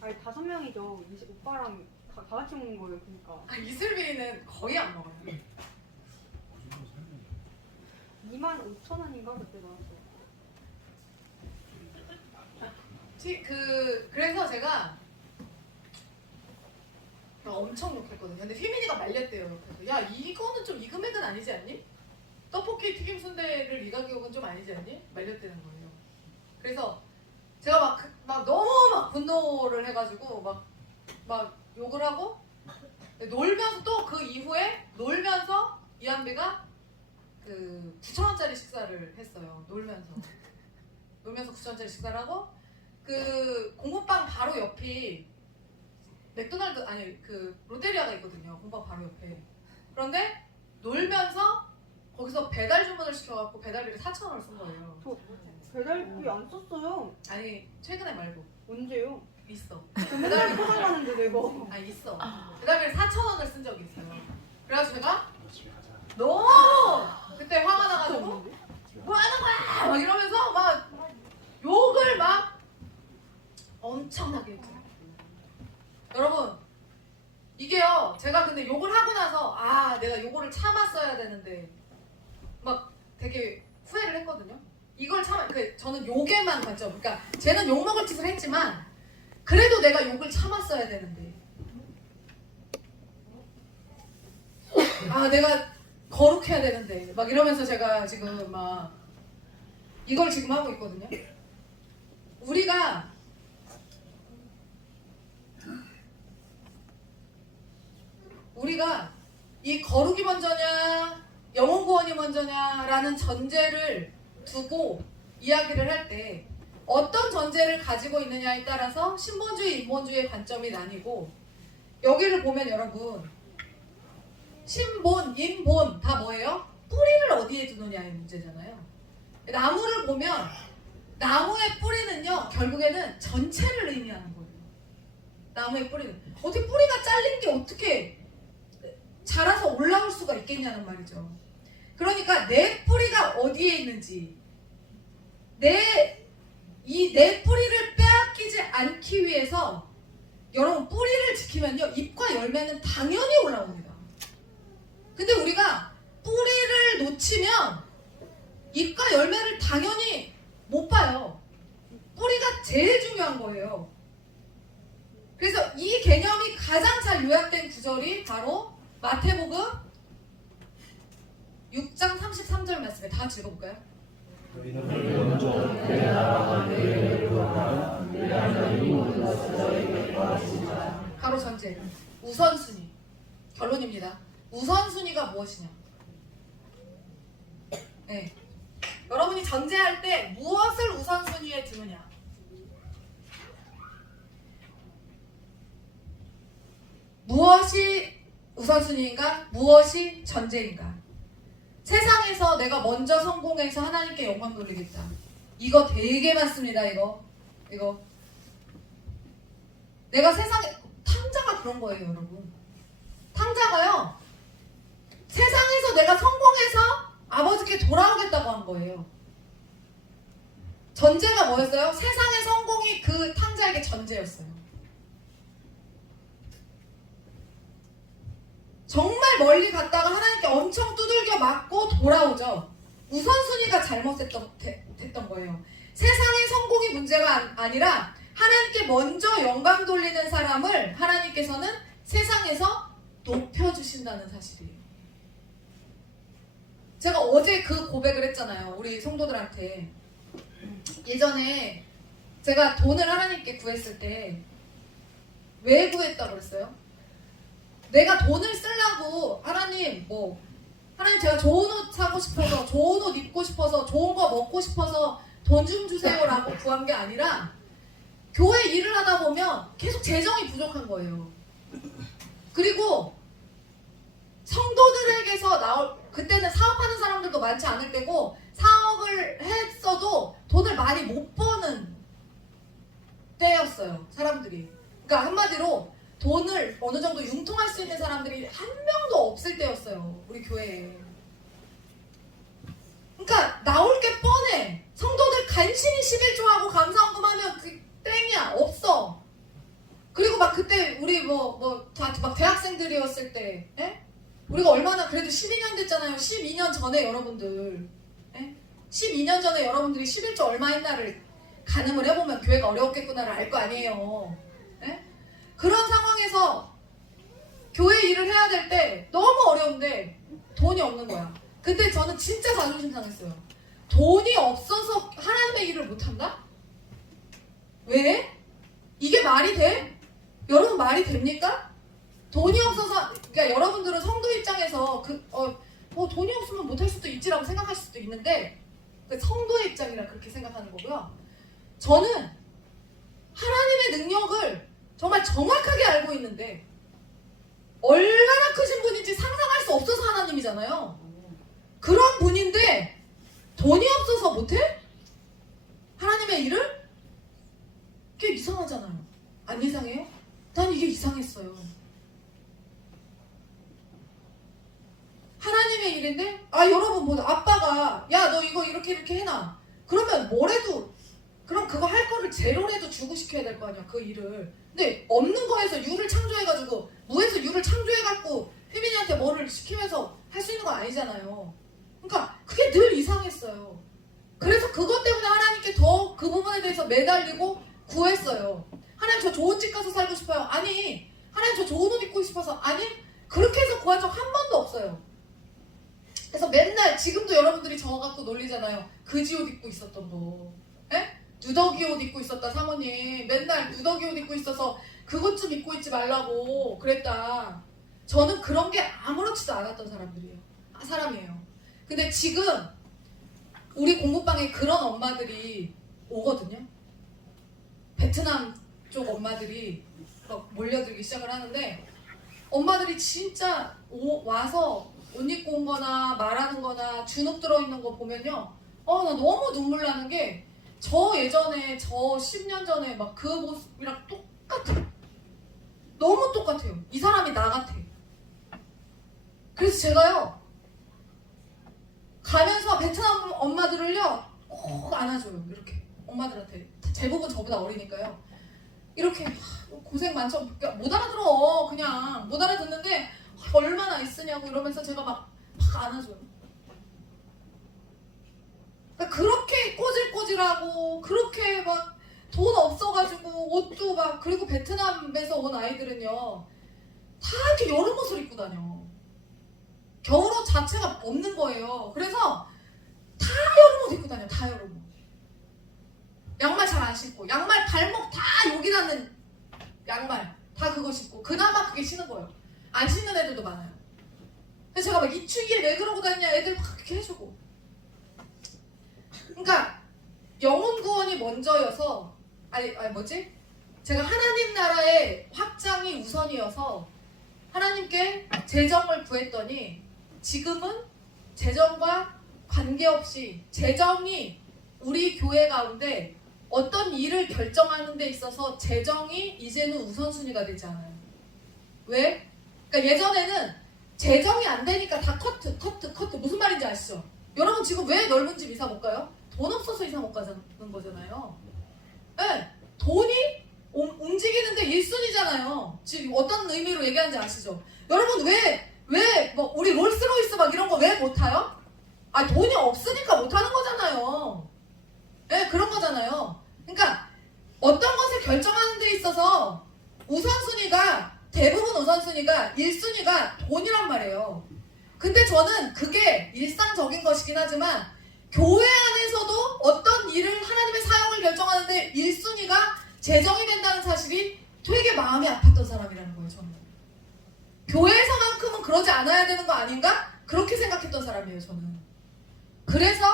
아니 5명이죠. 오빠랑 다 같이 먹는 거예요. 그러니까 아 이슬비는 거의 안 먹어요. 25,000원인가 그때 나왔어요. 그래서 제가 엄청 욕했거든요. 근데 휘민이가 말렸대요. 옆에서. 야 이거는 좀 이 금액은 아니지 않니? 떡볶이 튀김 순대를 이 가격은 좀 아니지 않니? 말렸다는 거예요. 그래서 제가 막 너무 막 분노를 해가지고 막 욕을 하고 놀면서 또 그 이후에 놀면서 이한비가 그 9,000원짜리 식사를 했어요. 놀면서 9,000원짜리 식사를 하고 그 공부방 바로 옆이 맥도날드 아니 그 롯데리아가 있거든요. 공부방 바로 옆에. 그런데 놀면서 거기서 배달 주문을 시켜갖고 배달비를 4,000원을 쓴 거예요. 저 배달비 안 썼어요. 아니 최근에 말고 언제요? 있어. 저 맨날 포장하는데 내가. 아 있어. 배달비를 4,000원을 쓴 적이 있어요. 그래가지고 제가 집에 가자. 너무 그때 화가 나가지고 뭐 하는 거야! 막 이러면서 막 욕을 막 엄청나게 했죠. 여러분 이게요 제가 근데 욕을 하고 나서 아 내가 요거를 참았어야 되는데 막 되게 후회를 했거든요. 이걸 저는 욕에만 관점 그러니까 쟤는 욕먹을 짓을 했지만 그래도 내가 욕을 참았어야 되는데 아 내가 거룩해야 되는데 막 이러면서 제가 지금 막 이걸 지금 하고 있거든요. 우리가 이 거룩이 먼저냐 영혼 구원이 먼저냐라는 전제를 두고 이야기를 할 때 어떤 전제를 가지고 있느냐에 따라서 신본주의, 인본주의의 관점이 나뉘고 여기를 보면 여러분 신본, 인본 다 뭐예요? 뿌리를 어디에 두느냐의 문제잖아요. 나무를 보면 나무의 뿌리는요 결국에는 전체를 의미하는 거예요. 나무의 뿌리는 어떻게 뿌리가 잘린 게 어떻게 자라서 올라올 수가 있겠냐는 말이죠. 그러니까 내 뿌리가 어디에 있는지 내 뿌리를 빼앗기지 않기 위해서 여러분 뿌리를 지키면요 잎과 열매는 당연히 올라옵니다. 근데 우리가 뿌리를 놓치면 잎과 열매를 당연히 못 봐요. 뿌리가 제일 중요한 거예요. 그래서 이 개념이 가장 잘 요약된 구절이 바로 마태복음 6장 33절 말씀에 다 같이 읽어볼까요? 바로 전제 우선순위 결론입니다. 우선순위가 무엇이냐? 네. 여러분이 전제할 때 무엇을 우선순위에 두느냐? 무엇이 우선순위인가? 무엇이 전제인가? 세상에서 내가 먼저 성공해서 하나님께 영광 돌리겠다. 이거 되게 많습니다. 이거 내가 세상에 탕자가 그런 거예요, 여러분. 탕자가요. 세상에서 내가 성공해서 아버지께 돌아오겠다고 한 거예요. 전제가 뭐였어요? 세상의 성공이 그 탕자에게 전제였어요. 정말 멀리 갔다가 하나님께 엄청 두들겨 맞고 돌아오죠. 우선순위가 잘못됐던 거예요. 세상의 성공이 문제가 아니라 하나님께 먼저 영광 돌리는 사람을 하나님께서는 세상에서 높여주신다는 사실이에요. 제가 어제 그 고백을 했잖아요. 우리 성도들한테. 예전에 제가 돈을 하나님께 구했을 때 왜 구했다고 그랬어요? 내가 돈을 쓰려고 하나님 제가 좋은 옷 사고 싶어서 좋은 옷 입고 싶어서 좋은 거 먹고 싶어서 돈 좀 주세요라고 구한 게 아니라 교회 일을 하다 보면 계속 재정이 부족한 거예요. 그리고 성도들에게서 나올, 그때는 사업하는 사람들도 많지 않을 때고 사업을 했어도 돈을 많이 못 버는 때였어요. 사람들이. 그러니까 한마디로 돈을 어느 정도 융통할 수 있는 사람들이 한 명도 없을 때였어요. 우리 교회에. 그러니까 나올 게 뻔해. 성도들 간신히 11조하고 감사헌금하면 그 땡이야. 없어. 그리고 막 그때 우리 막 대학생들이었을 때, 에? 우리가 얼마나 그래도 12년 됐잖아요. 12년 전에 여러분들, 에? 12년 전에 여러분들이 11조 얼마 했나를 가늠을 해보면 교회가 어려웠겠구나를 알 거 아니에요. 에? 그런 상황에서 교회 일을 해야 될 때 너무 어려운데 돈이 없는 거야. 근데 저는 진짜 자존심 상했어요. 돈이 없어서 하나님의 일을 못한다? 왜? 이게 말이 돼? 여러분 말이 됩니까? 돈이 없어서, 그러니까 여러분들은 성도 입장에서 돈이 없으면 못할 수도 있지라고 생각하실 수도 있는데 그 성도의 입장이라 그렇게 생각하는 거고요. 저는 하나님의 능력을 정말 정확하게 알고 있는데 얼마나 크신 분인지 상상할 수 없어서 하나님이잖아요. 그런 분인데 돈이 없어서 못해? 하나님의 일을? 꽤 이상하잖아요. 안 이상해요? 난 이게 이상했어요. 하나님의 일인데 여러분 아빠가 야 너 이거 이렇게 해놔. 그러면 뭐래도 그럼 그거 할 거를 제로라도 주고 시켜야 될 거 아니야 그 일을. 근데 없는 거에서 유를 창조해가지고 무에서 유를 창조해갖고 휘민이한테 뭐를 시키면서 할 수 있는 건 아니잖아요. 그러니까 그게 늘 이상했어요. 그래서 그것 때문에 하나님께 더 그 부분에 대해서 매달리고 구했어요. 하나님 저 좋은 집 가서 살고 싶어요. 아니. 하나님 저 좋은 옷 입고 싶어서. 아니. 그렇게 해서 구한 적 한 번도 없어요. 그래서 맨날 지금도 여러분들이 저거 갖고 놀리잖아요. 그지 옷 입고 있었던 거. 에? 누더기 옷 입고 있었다 사모님. 맨날 누더기 옷 입고 있어서 그것 좀 입고 있지 말라고 그랬다. 저는 그런 게 아무렇지도 않았던 사람이에요. 근데 지금 우리 공부방에 그런 엄마들이 오거든요. 베트남 쪽 엄마들이 막 몰려들기 시작을 하는데 엄마들이 진짜 와서 옷 입고 온 거나 말하는 거나 주눅 들어있는 거 보면요. 나 너무 눈물 나는 게 저 예전에 저 10년 전에 막 그 모습이랑 똑같아. 너무 똑같아요. 이 사람이 나 같아. 그래서 제가요 가면서 베트남 엄마들을요 꼭 안아줘요. 이렇게 엄마들한테 대부분 저보다 어리니까요. 이렇게 고생 많죠. 못 알아들어. 그냥 못 알아듣는데 얼마나 있으냐고 이러면서 제가 막 안아줘요. 그러니까 그렇게 꼬질꼬질하고 그렇게 막 돈 없어가지고 옷도 막 그리고 베트남에서 온 아이들은요 다 이렇게 여름 옷을 입고 다녀. 겨울옷 자체가 없는 거예요. 그래서 다 여름 옷 입고 다녀. 다 여름 옷. 양말 잘 안 신고 양말 발목 다 여기 닿는 양말 다 그거 신고 그나마 그게 신은 거예요. 안 신는 애들도 많아요. 그래서 제가 막 이 추위에 왜 그러고 다니냐 애들 막 그렇게 해주고. 그러니까 영혼 구원이 먼저여서 제가 하나님 나라의 확장이 우선이어서 하나님께 재정을 구했더니 지금은 재정과 관계없이 재정이 우리 교회 가운데 어떤 일을 결정하는 데 있어서 재정이 이제는 우선순위가 되지 않아요. 왜? 그러니까 예전에는 재정이 안 되니까 다 커트 무슨 말인지 아시죠? 여러분 지금 왜 넓은 집 이사 못 가요? 돈 없어서 이사 못 가는 거잖아요. 네, 돈이 움직이는데 1순위잖아요. 지금 어떤 의미로 얘기하는지 아시죠? 여러분 왜 우리 롤스로이스 막 이런 거 왜 못 타요? 돈이 없으니까 못 하는 거잖아요. 네, 그런 거잖아요. 그러니까 어떤 것을 결정하는 데 있어서 대부분 우선순위가 1순위가 돈이란 말이에요. 근데 저는 그게 일상적인 것이긴 하지만 교회 안에서도 어떤 일을 하나님의 사역을 결정하는데 1순위가 재정이 된다는 사실이 되게 마음이 아팠던 사람이라는 거예요. 저는 교회에서만큼은 그러지 않아야 되는 거 아닌가? 그렇게 생각했던 사람이에요. 저는. 그래서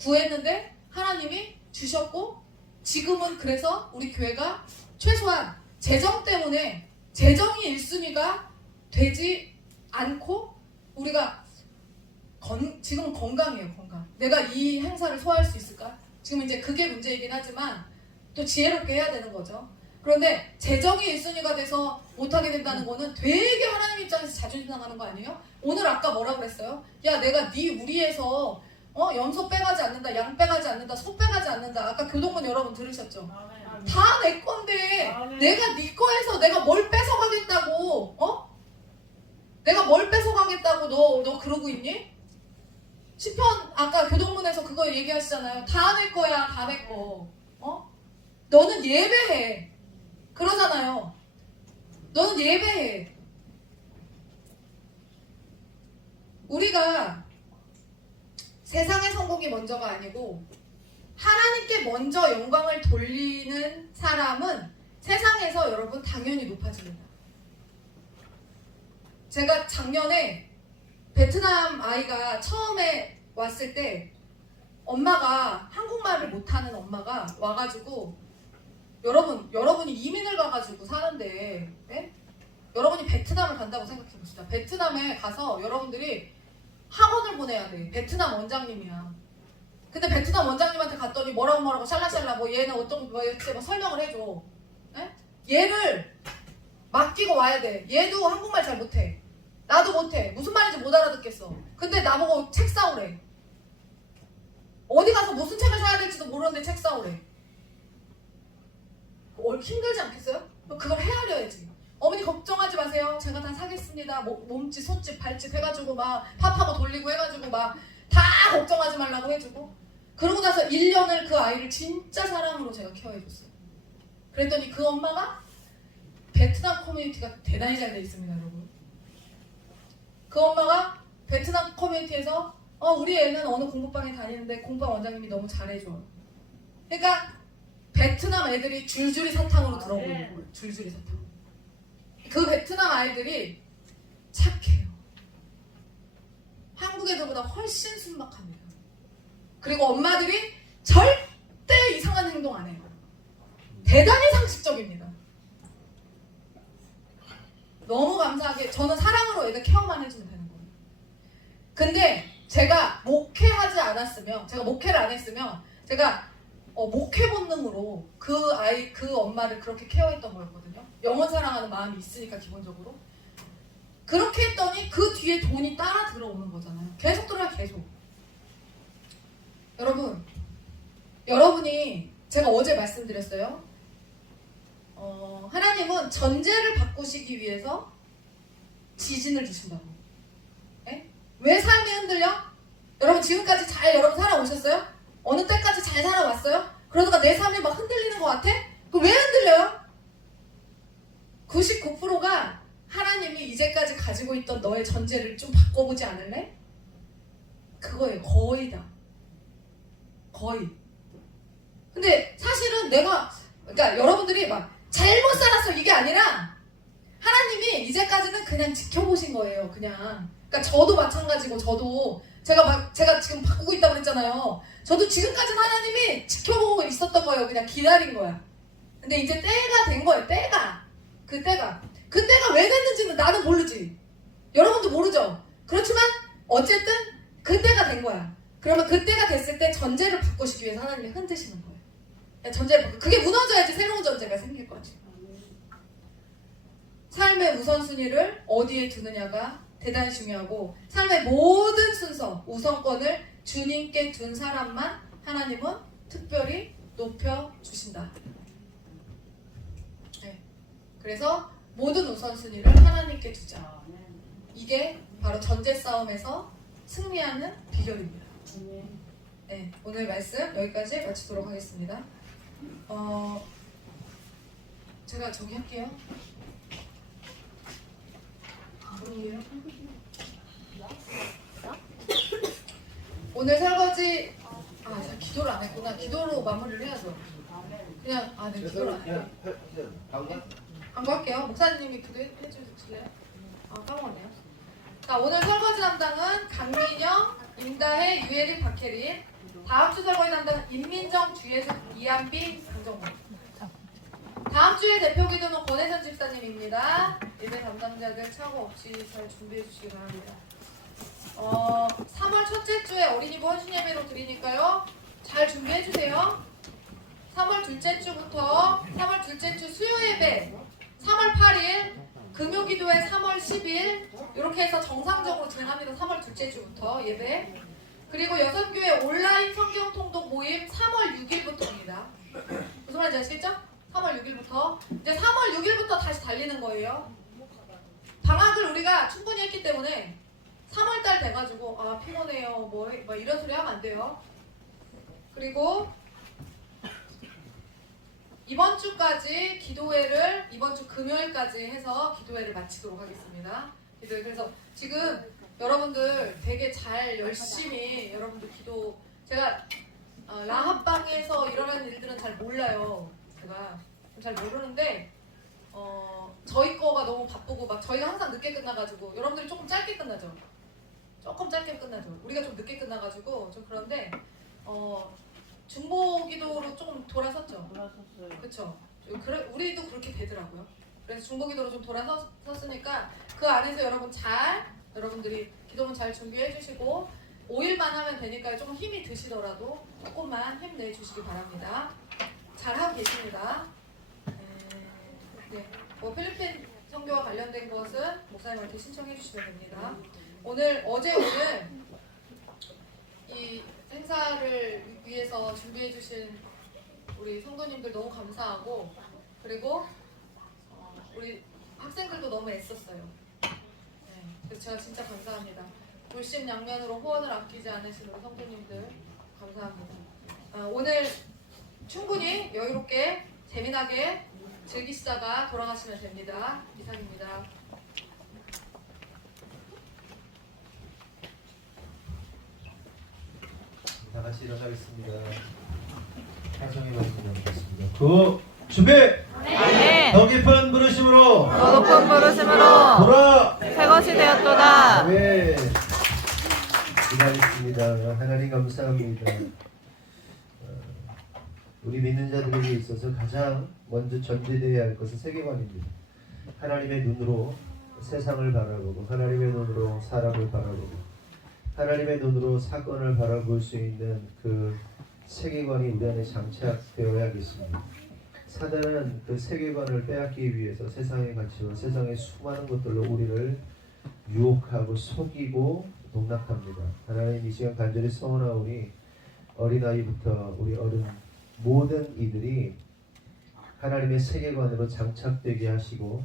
구했는데 하나님이 주셨고 지금은 그래서 우리 교회가 최소한 재정 때문에 재정이 1순위가 되지 않고 우리가 지금은 건강이에요. 건강. 내가 이 행사를 소화할 수 있을까? 지금 이제 그게 문제이긴 하지만 또 지혜롭게 해야 되는 거죠. 그런데 재정이 1순위가 돼서 못하게 된다는 거는 되게 하나님 입장에서 자존심 상하는 거 아니에요? 오늘 아까 뭐라 그랬어요? 야 내가 네 우리에서 염소 빼가지 않는다, 양 빼가지 않는다, 소 빼가지 않는다. 아까 교동문 여러분 들으셨죠? 다 내 건데 내가 네 거에서 내가 뭘 뺏어가겠다고 내가 뭘 뺏어가겠다고 너 그러고 있니? 시편 아까 교동문에서 그거 얘기하시잖아요. 다 내 거야, 다 내 거. 너는 예배해. 그러잖아요. 너는 예배해. 우리가 세상의 성공이 먼저가 아니고 하나님께 먼저 영광을 돌리는 사람은 세상에서 여러분 당연히 높아집니다. 제가 작년에 베트남 아이가 처음에 왔을 때 엄마가 한국말을 못하는 엄마가 와가지고 여러분이 이민을 가가지고 사는데 네? 여러분이 베트남을 간다고 생각해 봅시다. 베트남에 가서 여러분들이 학원을 보내야 돼. 베트남 원장님이야. 근데 베트남 원장님한테 갔더니 뭐라고 샬라샬라 뭐 얘는 어떤 뭐 이렇게 뭐 설명을 해줘. 네? 얘를 맡기고 와야 돼. 얘도 한국말 잘 못해. 나도 못해. 무슨 말인지 못 알아듣겠어. 근데 나보고 책 사오래. 어디 가서 무슨 책을 사야 될지도 모르는데 책 사오래. 힘들지 않겠어요? 그걸 헤아려야지. 어머니 걱정하지 마세요. 제가 다 사겠습니다. 몸짓, 손짓, 발짓 해가지고 막 팝하고 돌리고 해가지고 막 다 걱정하지 말라고 해주고 그러고 나서 1년을 그 아이를 진짜 사랑으로 제가 케어해줬어요. 그랬더니 그 엄마가 베트남 커뮤니티가 대단히 잘 돼 있습니다, 여러분. 그 엄마가 베트남 커뮤니티에서 우리 애는 어느 공부방에 다니는데 공부방 원장님이 너무 잘해줘. 그러니까 베트남 애들이 줄줄이 사탕으로 들어오는 거예요. 줄줄이 사탕. 그 베트남 아이들이 착해요. 한국 애들보다 훨씬 순박합니다. 그리고 엄마들이 절대 이상한 행동 안 해요. 대단히 상식적입니다. 너무 감사하게 저는 사랑으로 애들 케어만 해주면 되는 거예요. 근데 제가 목회하지 않았으면 제가 목회를 안 했으면 제가 목회 본능으로 그 엄마를 그렇게 케어했던 거였거든요. 영원 사랑하는 마음이 있으니까 기본적으로. 그렇게 했더니 그 뒤에 돈이 따라 들어오는 거잖아요. 계속 들어요, 계속. 여러분이 제가 어제 말씀드렸어요. 하나님은 전제를 바꾸시기 위해서 지진을 주신다고. 네? 왜 삶이 흔들려? 여러분 지금까지 잘 여러분 살아오셨어요? 어느 때까지 잘 살아왔어요? 그러다가 내 삶이 막 흔들리는 것 같아? 그럼 왜 흔들려요? 99%가 하나님이 이제까지 가지고 있던 너의 전제를 좀 바꿔보지 않을래? 그거예요. 거의 다. 거의. 근데 사실은 그러니까 여러분들이 막 잘못 살았어 이게 아니라 하나님이 이제까지는 그냥 지켜보신 거예요. 그냥. 그러니까 저도 마찬가지고 제가 지금 바꾸고 있다고 그랬잖아요. 저도 지금까지는 하나님이 지켜보고 있었던 거예요. 그냥 기다린 거야. 근데 이제 때가 된 거예요. 그때가 왜 됐는지는 나는 모르지. 여러분도 모르죠. 그렇지만 어쨌든 그때가 된 거야. 그러면 그때가 됐을 때 전제를 바꾸시기 위해서 하나님이 흔드시는 거예요. 그게 무너져야지 새로운 전제가 생길 거지. 삶의 우선순위를 어디에 두느냐가 대단히 중요하고 삶의 모든 순서, 우선권을 주님께 둔 사람만 하나님은 특별히 높여주신다. 네. 그래서 모든 우선순위를 하나님께 두자. 이게 바로 전제 싸움에서 승리하는 비결입니다. 네, 오늘 말씀 여기까지 마치도록 하겠습니다. 제가 저기 할게요. 오늘 설거지 제가 기도를 안 했구나. 기도로 마무리를 해야죠. 그냥 네, 기도를 안 해요. 광고할게요. 목사님이 기도해주실래요? 까먹었네요. 자, 오늘 설거지 담당은 강민영, 임다혜, 유혜린, 박혜린. 다음 주 설거지 담당 임민정, 주예숙, 이한빈, 강정모. 다음 주에 대표 기도는 권혜선 집사님입니다. 예배 담당자들 착오 없이 잘 준비해 주시기 바랍니다. 3월 첫째 주에 어린이부 헌신 예배로 드리니까요. 잘 준비해 주세요. 3월 둘째 주부터 3월 둘째 주 수요 예배 3월 8일 금요기도회 3월 10일 이렇게 해서 정상적으로 진행합니다. 3월 둘째 주부터 예배. 그리고 여성교회 온라인 성경 통독 모임 3월 6일부터입니다. 무슨 말인지 아시겠죠? 3월 6일부터 이제 3월 6일부터 다시 달리는 거예요. 방학을 우리가 충분히 했기 때문에 3월달 돼가지고 아 피곤해요 뭐 이런 소리 하면 안 돼요. 그리고 이번 주까지 기도회를 이번 주 금요일까지 해서 기도회를 마치도록 하겠습니다. 기도회 그래서 지금 여러분들 되게 잘 열심히 여러분들 기도 제가 라합방에서 일어나는 일들은 잘 몰라요. 제가 잘 모르는데 저희 거가 너무 바쁘고 막 저희가 항상 늦게 끝나가지고 여러분들이 조금 짧게 끝나죠. 조금 짧게 끝나죠. 우리가 좀 늦게 끝나가지고 좀 그런데 중보기도로 조금 돌아섰죠. 그렇죠. 우리도 그렇게 되더라고요. 그래서 중보기도로 좀 돌아섰으니까 그 안에서 여러분들이 기도문 잘 준비해 주시고 5일만 하면 되니까 조금 힘이 드시더라도 조금만 힘내 주시기 바랍니다. 잘하고 계십니다. 네. 필리핀 선교와 관련된 것은 목사님한테 신청해 주시면 됩니다. 오늘 이 행사를 위해서 준비해 주신 우리 성도님들 너무 감사하고 그리고 우리 학생들도 너무 애썼어요. 네. 그래서 제가 진짜 감사합니다. 불심양면으로 후원을 아끼지 않으신 우리 성도님들 감사합니다. 오늘 충분히 여유롭게 재미나게 즐기시다가 돌아가시면 됩니다. 이상입니다. 다 같이 일어나겠습니다. 찬송의 말씀 나누겠습니다. 준비! 아멘. 더 깊은 부르심으로 더 높은 부르심으로 돌아! 새 것이 되었도다. 네. 기다렸습니다. 하나님 감사합니다. 우리 믿는 자들에게 있어서 가장 먼저 전제되어야 할 것은 세계관입니다. 하나님의 눈으로 세상을 바라보고 하나님의 눈으로 사람을 바라보고 하나님의 눈으로 사건을 바라볼 수 있는 그 세계관이 우리 안에 장착되어야겠습니다. 사단은 그 세계관을 빼앗기 위해서 세상의 가치와 세상의 수많은 것들로 우리를 유혹하고 속이고 농락합니다. 하나님 이 시간 간절히 소원하오니 어린아이부터 우리 어른 모든 이들이 하나님의 세계관으로 장착되게 하시고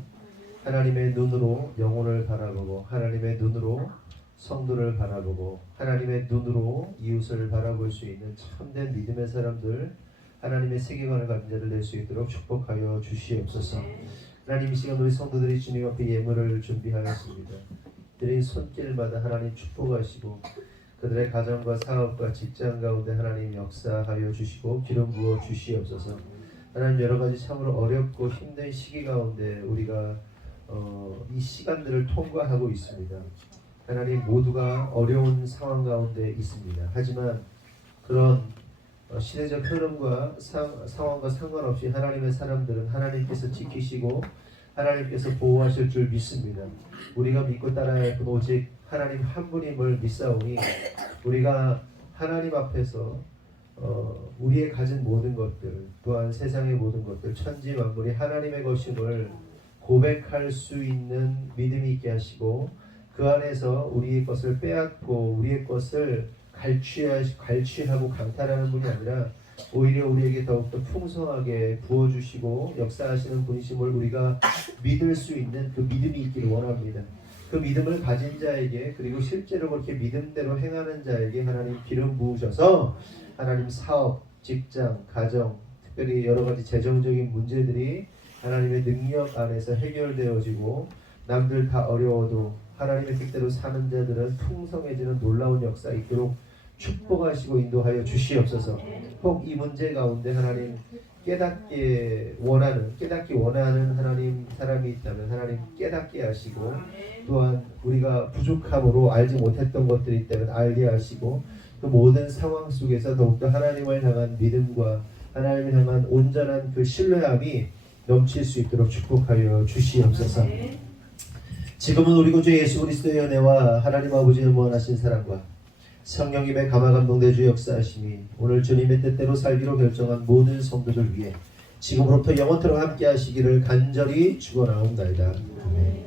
하나님의 눈으로 영혼을 바라보고 하나님의 눈으로 성도를 바라보고 하나님의 눈으로 이웃을 바라볼 수 있는 참된 믿음의 사람들 하나님의 세계관을 가진 자를 낼 수 있도록 축복하여 주시옵소서. 하나님 이 시간 우리 성도들이 주님 앞에 예물을 준비하였습니다. 드린 손길마다 하나님 축복하시고 그들의 가정과 사업과 직장 가운데 하나님 역사하여 주시고 기름 부어 주시옵소서. 하나님 여러 가지 참으로 어렵고 힘든 시기 가운데 우리가 이 시간들을 통과하고 있습니다. 하나님 모두가 어려운 상황 가운데 있습니다. 하지만 그런 시대적 흐름과 상황과 상관없이 하나님의 사람들은 하나님께서 지키시고 하나님께서 보호하실 줄 믿습니다. 우리가 믿고 따라야 할 분 오직 하나님 한 분임을 믿사오니 우리가 하나님 앞에서 우리의 가진 모든 것들 또한 세상의 모든 것들 천지 만물이 하나님의 것임을 고백할 수 있는 믿음이 있게 하시고 그 안에서 우리의 것을 빼앗고 우리의 것을 갈취하고 강탈하는 분이 아니라 오히려 우리에게 더욱더 풍성하게 부어주시고 역사하시는 분이심을 우리가 믿을 수 있는 그 믿음이 있기를 원합니다. 그 믿음을 가진 자에게 그리고 실제로 그렇게 믿음대로 행하는 자에게 하나님 기름 부으셔서 하나님 사업, 직장, 가정 특별히 여러 가지 재정적인 문제들이 하나님의 능력 안에서 해결되어지고 남들 다 어려워도 하나님의 뜻대로 사는 자들은 풍성해지는 놀라운 역사 있도록 축복하시고 인도하여 주시옵소서. 꼭 이 문제 가운데 하나님 깨닫기 원하는 하나님 사람이 있다면 하나님 깨닫게 하시고 또한 우리가 부족함으로 알지 못했던 것들이 있다면 알게 하시고 그 모든 상황 속에서 더욱더 하나님을 향한 믿음과 하나님을 향한 온전한 그 신뢰함이 넘칠 수 있도록 축복하여 주시옵소서. 지금은 우리 구주 예수 그리스도의 은혜와 하나님 아버지의 무한하신 사랑과 성령님의 감화 감동대주 역사하심이 오늘 주님의 뜻대로 살기로 결정한 모든 성도들 위해 지금으로부터 영원토록 함께 하시기를 간절히 축원하옵나이다. 아멘.